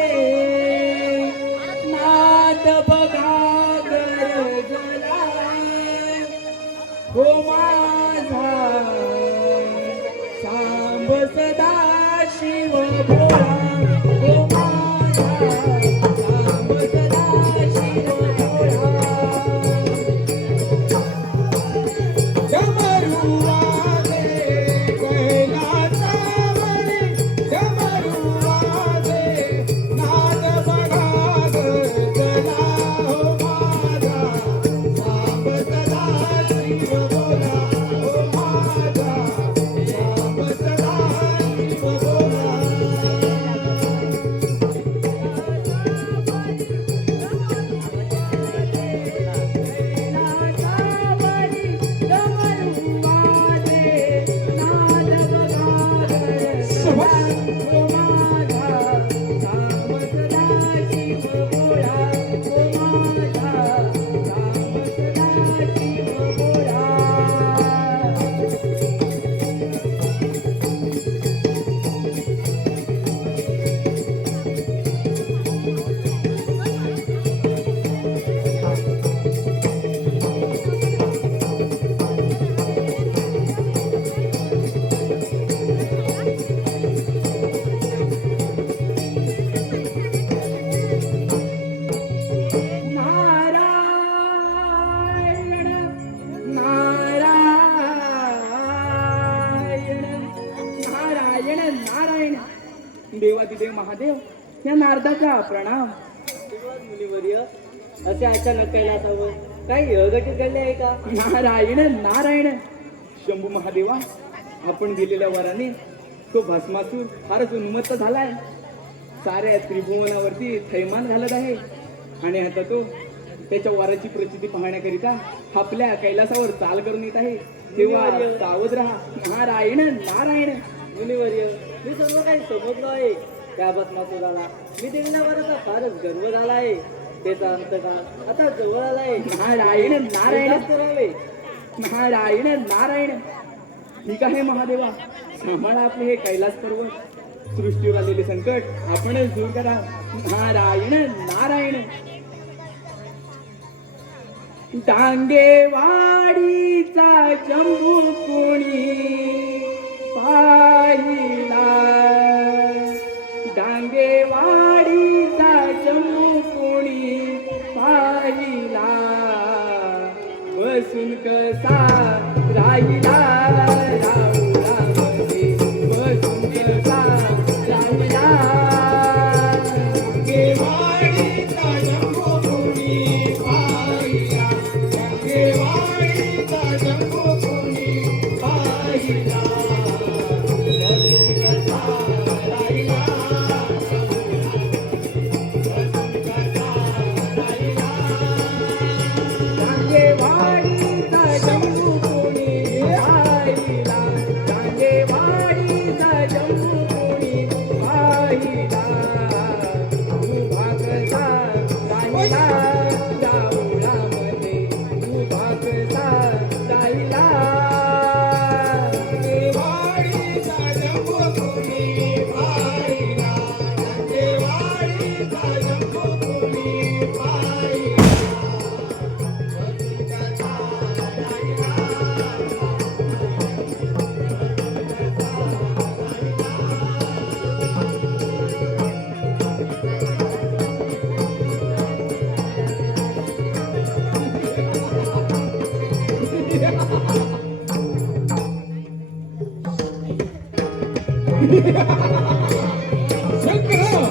नाद बघा गरजला हो माझा सांब सदा शिव भोळा. हो माझा सांब सदा शिव भोळा. डमरू वाजले कैलासावरी, डमरू वाजले. देवादिदेव महादेव या नारदाचा प्रणाम. आशीर्वाद मुनिवर्य. असे अचानक कैलासावर काही अघटित घडले आहे का? नारायण नारायण. शंभू महादेवा, आपण दिलेल्या वराने तो भस्मासूर फारच उन्मत्त झालाय. साऱ्या त्रिभुवनावरती थैमान घालत आहे आणि आता तो त्याच्या वराची प्रचिती पाहण्याकरिता आपल्या कैलासावर चाल करून येत आहे. तेव्हा सावध राहा. नारायण नारायण. मुनिवर्य, मी सर्व काही समजलो आहे. त्या भस्मासुराला मी दिलेल्या वराचा फारच गर्व झाला आहे. त्याचा अंतकाळ आता जवळ आलाय. नारायण नारायण. विलास करावे. नारायण नारायण. ठीक आहे महादेवा, सांभाळा आपले हे कैलास पर्वत. सृष्टीवर आलेले संकट आपणच दूर करा. नारायण नारायण. डांगेवाडीचा शंभू कोणी पाहिला. डांगेवाडीचा शंभू कोणी पाहिला. बसून कसा राहिला राहुरामध्ये. बसून कसा राहिला. डांगेवाडीचा शंभू कोणी पाहिला. डांगेवाडीचा शंभू कोणी पाहिला. डांगेवाडीचा शंभू कोणी पाहिला. डांगेवाडीचा शंभू कोणी पाहिला. उभा कसा राहिला राहुरामध्ये. उभा कसा राहिला. डांगेवाडीचा शंभू कोणी पाहिला. डांगेवाडीचा शंभू कोणी पाहिला. शंकर,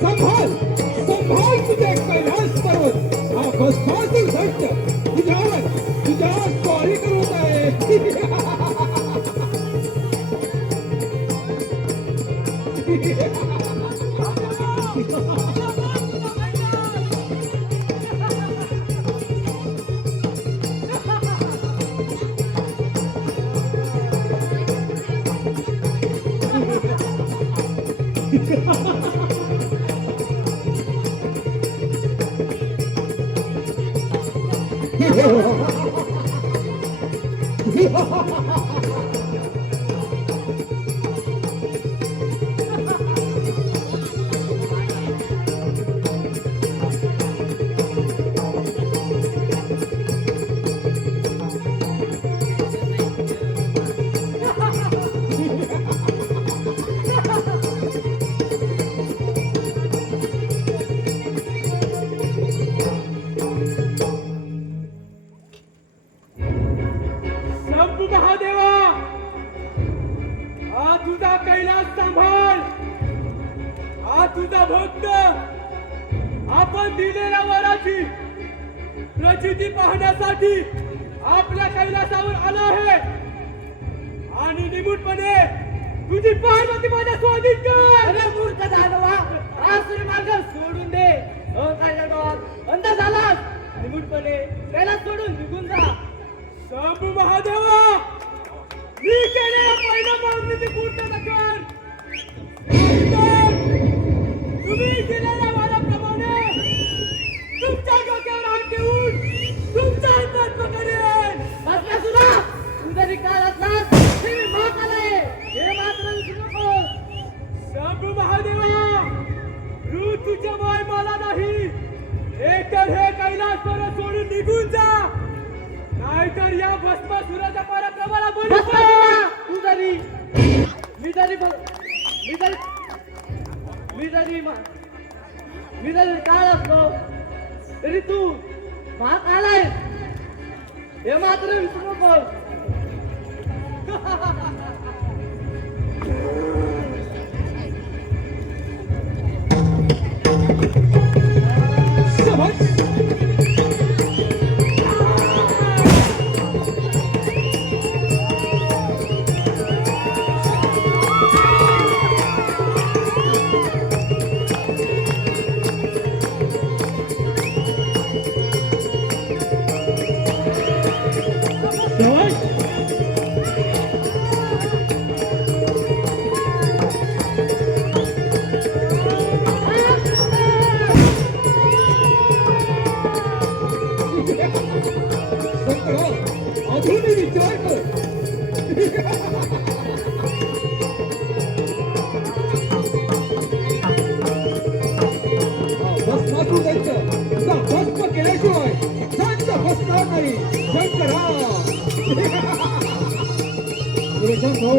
संभाल संभाल तुझे कैलास पर्वत. हा भस्मासूर दंड तुझ्यावर स्वारी करत आहे. शंभू महादेवा, हा तुझा कैलास सांभाळ. हा तुझा भक्त आपण दिलेल्या वराची प्रचिती पाहण्यासाठी आपल्या कैलासावर आला आहे आणि निमूटपणे तुझी पार्वती माझ्या स्वाधीन कर. अरे मूर्ख दानवा, हा मार्ग सोडून दे. अहंकारच्या डोळ्यात अंध झालास. निमूटपणे कैलास सोडून निघून जा. शंभू महादेवा, मी केलेल्या पहिल्या मागणीची पूर्तता कर. नाहीतर तुम्ही केलेल्या वादाप्रमाणे तुमच्या डोक्यावर हात ठेवून तुमचा आत्महत्या करेन. भस्मासुरा, तू जरी काल असलास तरी माफ आलाय. हे मात्र विसरू नकोस. शंभू महादेवा, ऋतूच्या माय मला नाही. एकतर हे कैलास पर्वत सोडून निघून जा, नाहीतर या भस्मासुराच्या पराक्रमाला बळी पड. भस्मासुरा, तू जरी मी जरी काळ असलो तरी तू महाग आलाय. हे मात्र विसरू नकोस. शंकरराव, अजूनही विचार कर. भस्मासूर दैत्य तुझा भस्म केल्याशिवाय शांत बसणार नाही. शंकरराव. शांत हो.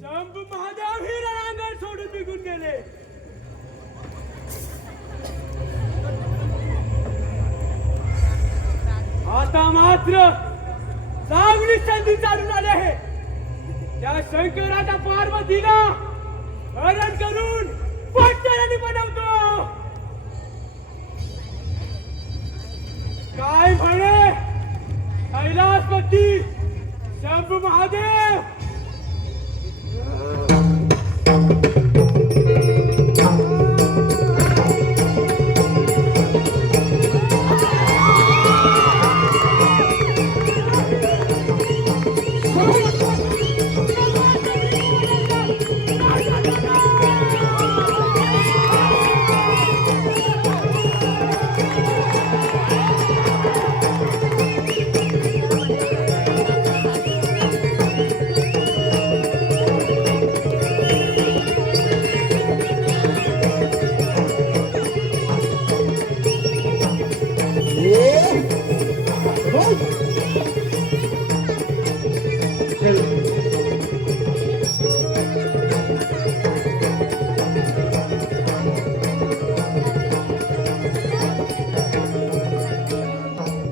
शंभू महादेव ही रणांगण सोडून निघून गेले. आता मात्र चांगली संधी चालून आली आहे. त्या शंकराच्या पार्वतीला हरण करून पाट्याने बनवतो. काय म्हणे कैलासपती शंभू महादेव.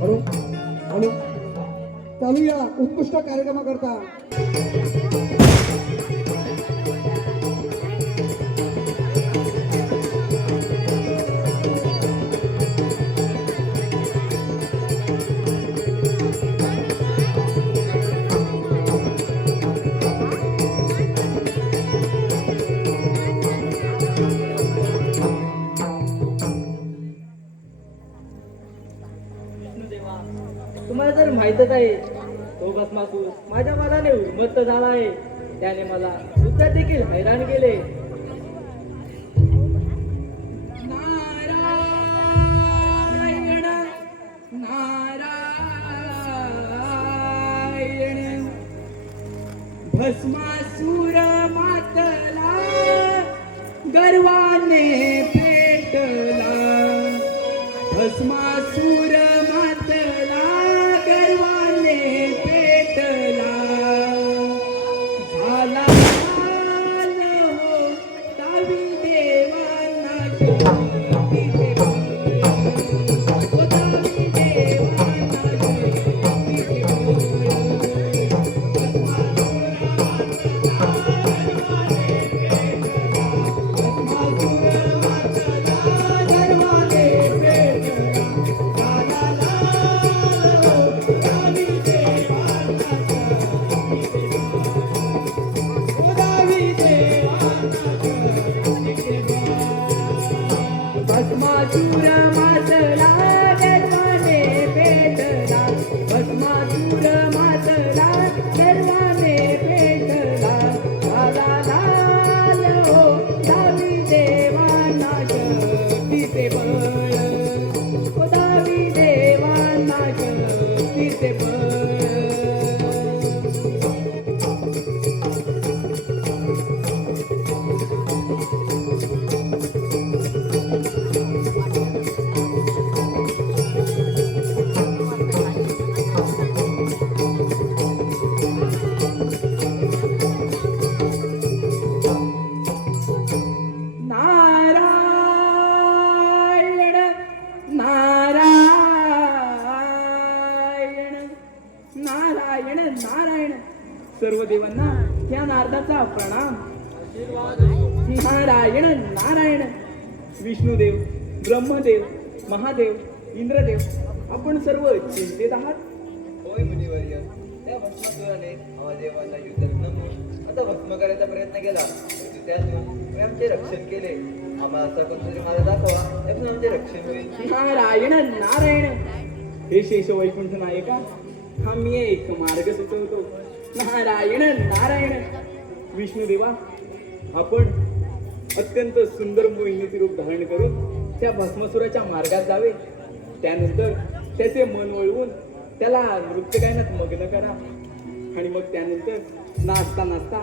हॅलो हॅलो चालूया उत्कृष्ट कार्यक्रमाकरता. विष्णुदेवा, तुम्हाला तर माहीतच आहे तो भस्मासूर माझ्या मनाने उन्मत्त झाला आहे. त्याने मला सुद्धा देखील हैराण केले. नारायण नारायण भस्मासूर मातला गर्वाने पेटला. भस्मासूर मातला गर्वाने पेटला. झाला लाल हो दावी देवांना शक्ती दे. ओ दावी देवांना शक्ती दे. परमार्थाचा प्रणाम. नारायण नारायण. विष्णुदेव, ब्रह्मदेव, महादेव, इंद्रदेव, आपण सर्व चिंतेत आहात. होय मुनिवर्य, त्या भस्मासुराने आम्हा देवांना युद्धात नमून आता भस्म करायचा प्रयत्न केला, परंतु त्यातून तुम्ही आमचे रक्षण केले. आम्हाला असा कोणतरी मार्ग दाखवा, त्यातून आमचे रक्षण होईल. नारायण नारायण. हे शेष वैकुंठ नायका, हा मी एक मार्ग सुचवतो. नारायण नारायण. विष्णुदेवा, आपण अत्यंत सुंदर मोहिनीचे रूप धारण करून त्या भस्मासुराच्या मार्गात जावे. त्यानंतर त्याचे मन वळवून त्याला नृत्यगायनात मग्न करा. आणि मग त्यानंतर नाचता नाचता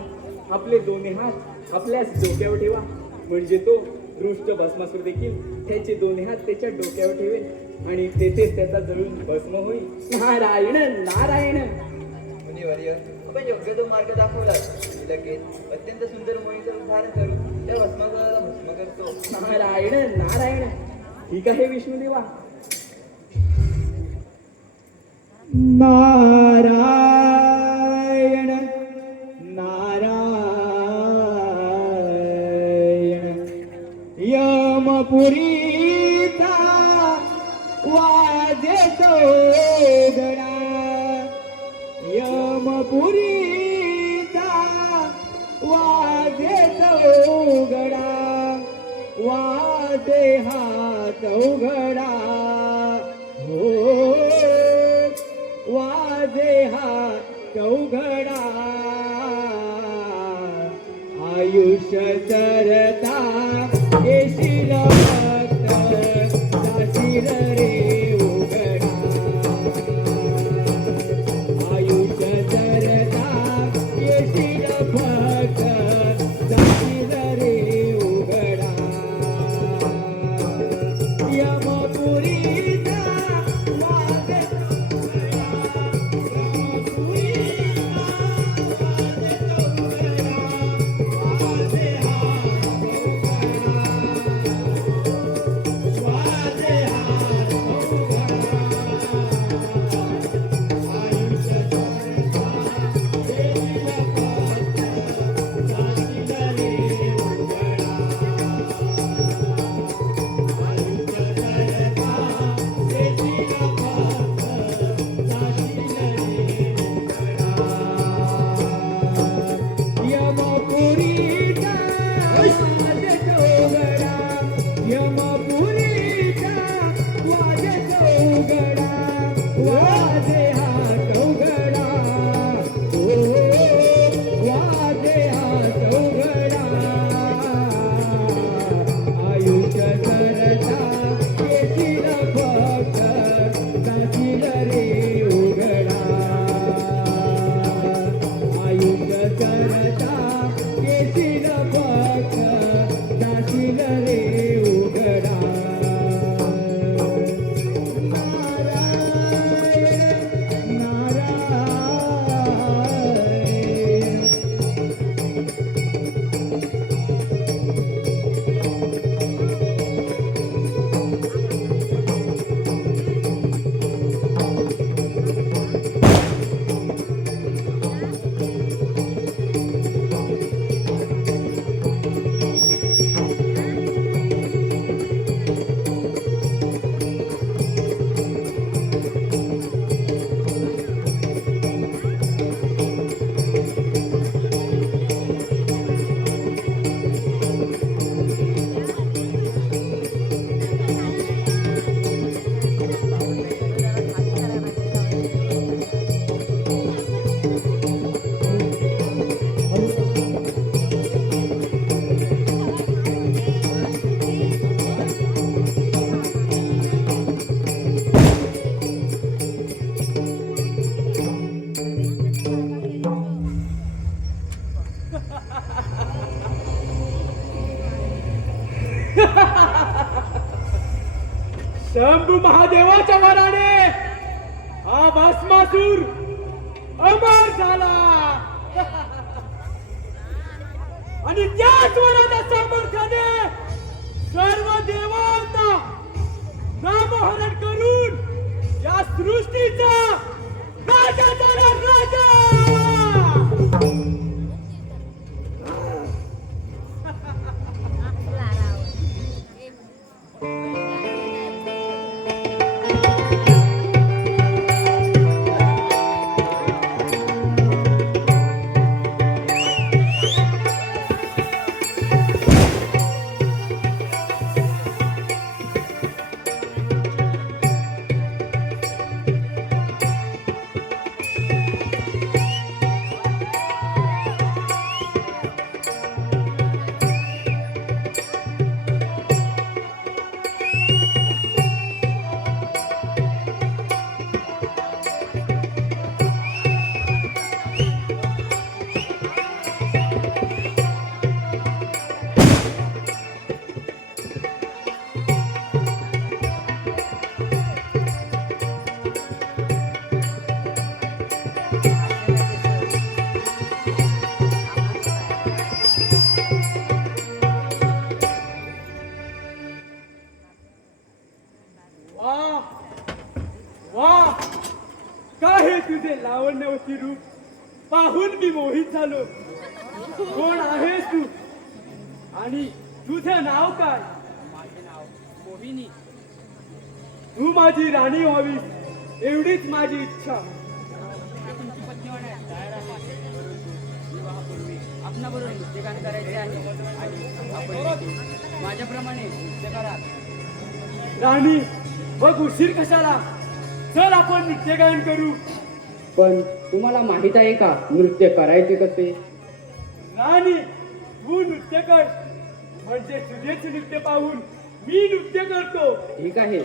आपले दोन्ही हात आपल्याच डोक्यावर ठेवा. म्हणजे तो दृष्ट भस्मासूर देखील त्याचे दोन्ही हात त्याच्या डोक्यावर ठेवेल आणि तेथेच त्याचा जळून भस्म होईल. नारायण नारायण. मुनिवर्य, आपण योग्य तो मार्ग दाखवला. मी लगेच अत्यंत सुंदर मोहिनीचं रूप धारण करून त्या भस्मासुराला भस्म करतो. नारायण नारायण. ठीक आहे विष्णुदेवा. नारायण नारायण. यमपुरीचा वाजतो गडा, यमपुरीचा वाजतो गडा, वाजे हा चौघडा. हो वाजे हा चौघडा. आयुष्य सरता येशील भक्त, जाशील रे उघडा. आयुष्य सरता येशील भक्त, जाशील रे उघडा. यमपुरीचा वाजे शंभू महादेवाच्या वराने हा भस्मासूर अमर झाला आणि त्याच वराच्या सामर्थ्याने सर्व देवांना नामहरण करून या सृष्टीचा राजा झाला राजा. लावण्यवती रूप पाहून मी मोहित झालो. कोण आहेस तू आणि तुझं नाव काय? माझे नाव मोहिनी. तू माझी राणी व्हावीस एवढीच माझी इच्छा. तुमची पत्नी होण्यास तयार आहे, परंतु विवाहापूर्वी आपणाबरोबर नृत्यगान करायचे आहे आणि आपण माझ्याप्रमाणे नृत्य करा. राणी मग उशीर कशाला? चल आपण नृत्यगान करू. पण तुम्हाला माहित आहे का नृत्य करायचे कसे? राणी तू नृत्य कर, म्हणजे तुझेच नृत्य पाहून मी नृत्य करतो. ठीक आहे.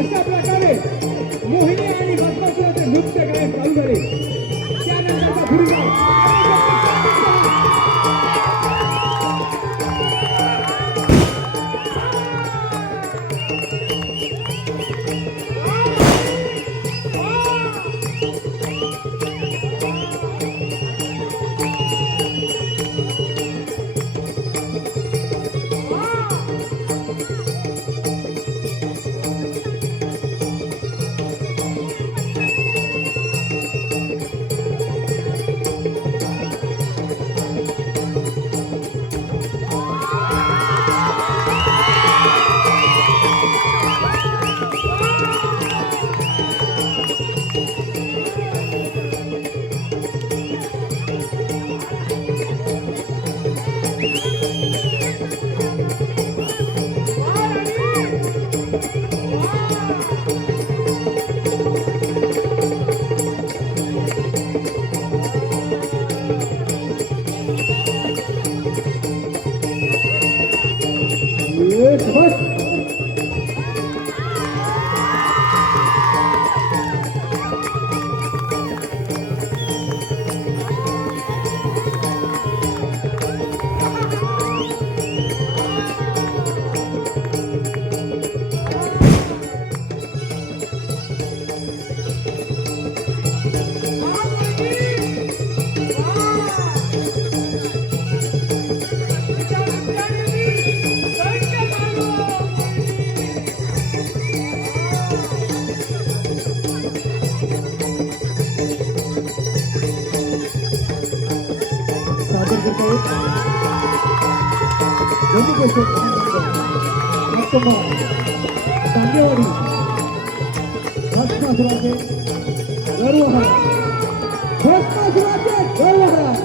अशा प्रकारे मोहिनी आणि भस्मासुराचे नृत्य गायन चालू झाले. त्यानंतरचा भूमिका दांडेवाडी भस्मासुराचे गर्वहार भस्मासुराचे गर्वहार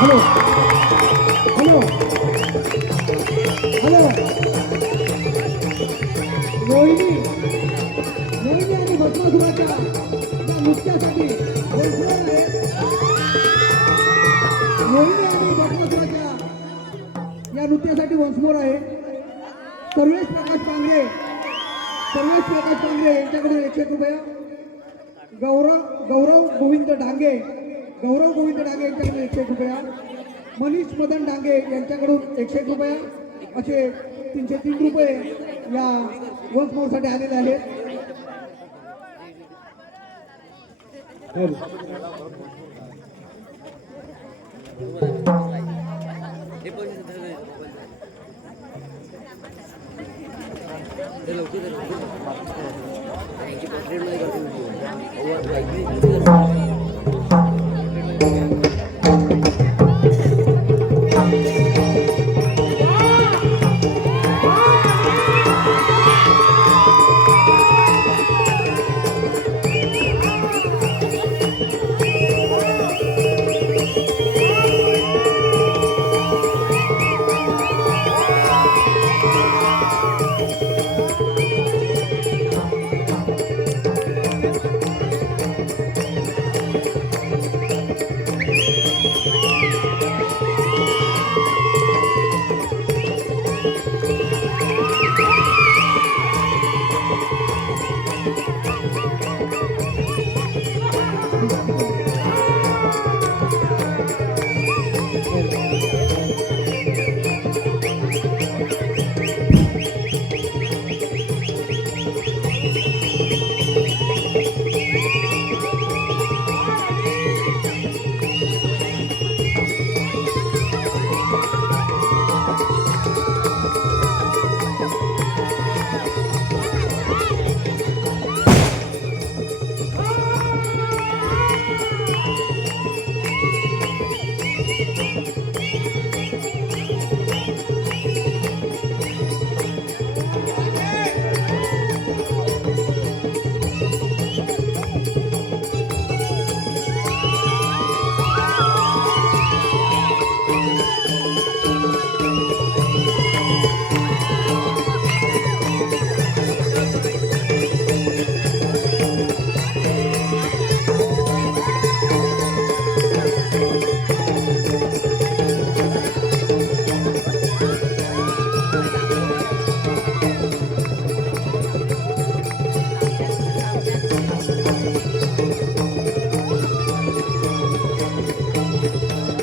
हॅलो हॅलो हॅलो मोहिनी मोहिनी आणि भस्मासुराच्या या नृत्यासाठी वंशमोर आहे. मोहिनी आणि भस्मासुराच्या या नृत्यासाठी वंशमोर आहे. सर्वेश प्रकाश पांगरे यांच्याकडे 101 रुपया. गौरव गोविंद डांगे यांच्याकडून 101 रुपया. मनीष मदन डांगे यांच्याकडून 101 रुपया. असे 303 रुपये या वन्स मोरसाठी आलेले आहेत.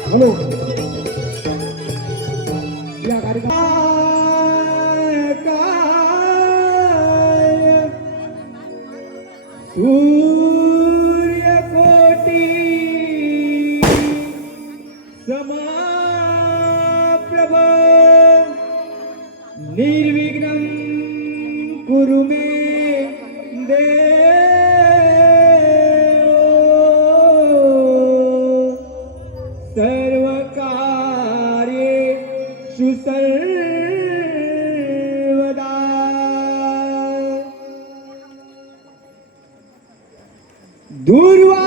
हॅलो या कार्यक्रम सूर्यकोटी समाप्रभ निर्विघ्नं कुरु मे देव सर्वकार्येषु सर्वदा दूर्वा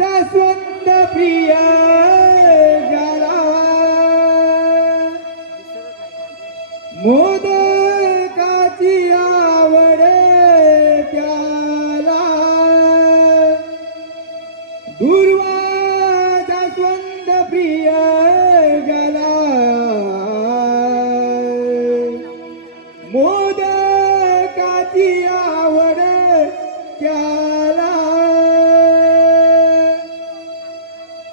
जास्वंद प्रिय जाला मोदकाची आवड त्याला दूर्वा जास्वंद प्रिय जाला मोदकाची आवड त्याला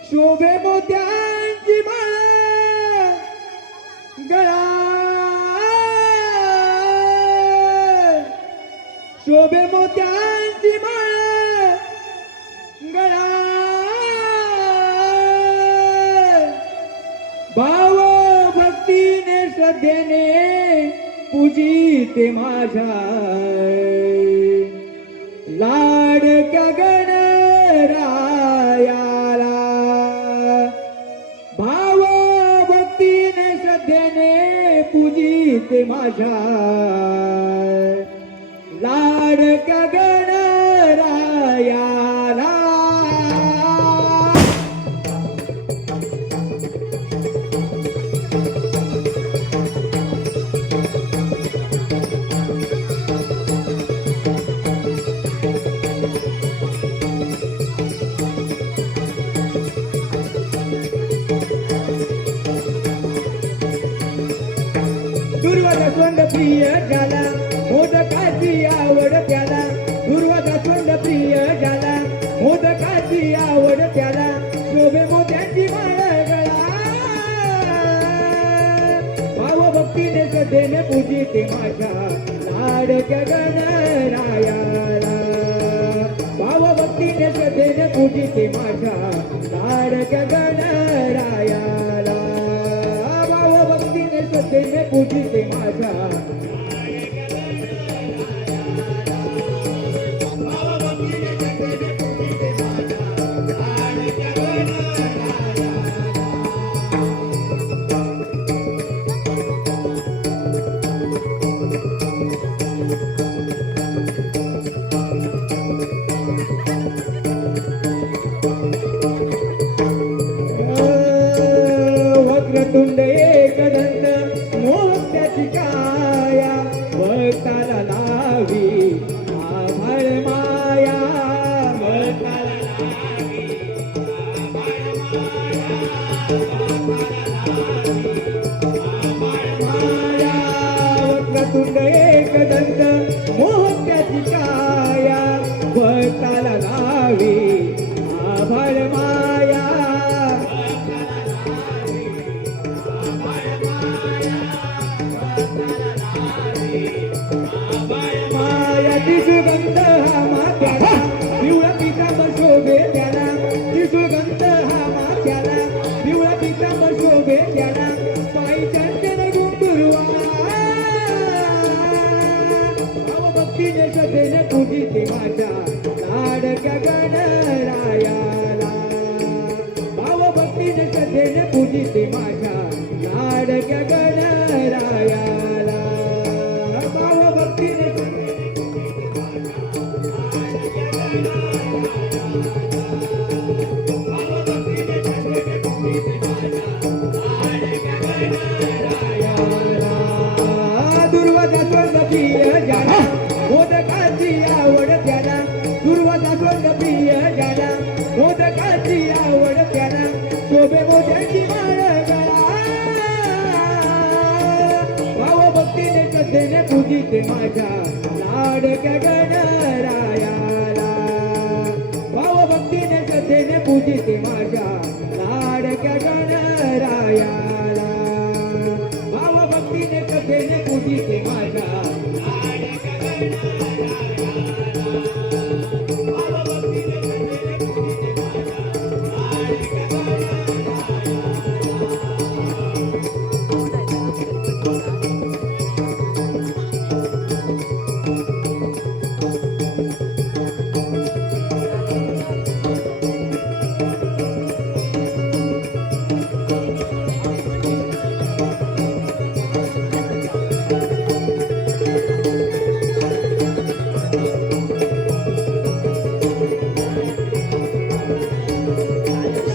शोभे मोत्यांची माळ गळा शोभे मोत्यांची माळ गळा भाव भक्तीने श्रद्धेने पूजिते माझ्या लाडक्या गणरायाला भाव भक्तीने श्रद्धेने पूजिते माझ्या लाडक्या गणरायाला दुर्वादास्वंद प्रिय झाला मोदकाची आवड त्याला दुर्वादास्वंद प्रिय झाला मोदकाची आवड त्याला शोभे मोत्यांची माळ गळा भाव भक्तीने श्रद्धेने पूजिते माझ्या लाडक्या गणरायाला भाव भक्तीने श्रद्धेने पूजिते माझ्या लाडक्या गणरायाला भाव भक्तीने श्रद्धेने पूजिते माझ्या लावी आभाळ माया मायाची सुगंध हा मात्याला पिवळा पितांबर शोभे त्याला ती सुगंध हा मात्याला पिवळा पितांबर शोभे त्याला पायी चंदन गुंडुरवा भक्तीने श्रद्धेने पूजिते माझ्या लाडक्या गणरायाला भावभक्तीने श्रद्धेने पूजिते माझ्या लाडक्या गणरायाला भावभक्तीने दुर्वादा स्वर्ग प्रिय जाना मोदकाची आवड त्याला दुर्वादा स्वर्ग प्रिय जाना मोदकाची आवड त्याला शोभे मोत्याची माळ गळा भावभक्तीने श्रद्धेने पूजिते माझ्या लाडक्या गणरायाला भावभक्तीने श्रद्धेने पूजिते माझ्या लाडक्या गणरायाला भावभक्तीने श्रद्धेने पूजिते माझ्या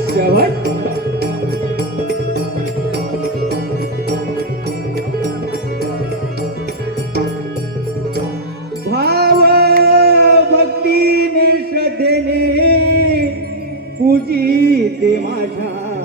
शेवट भाव भक्तीने श्रद्धेने पूजिते माझ्या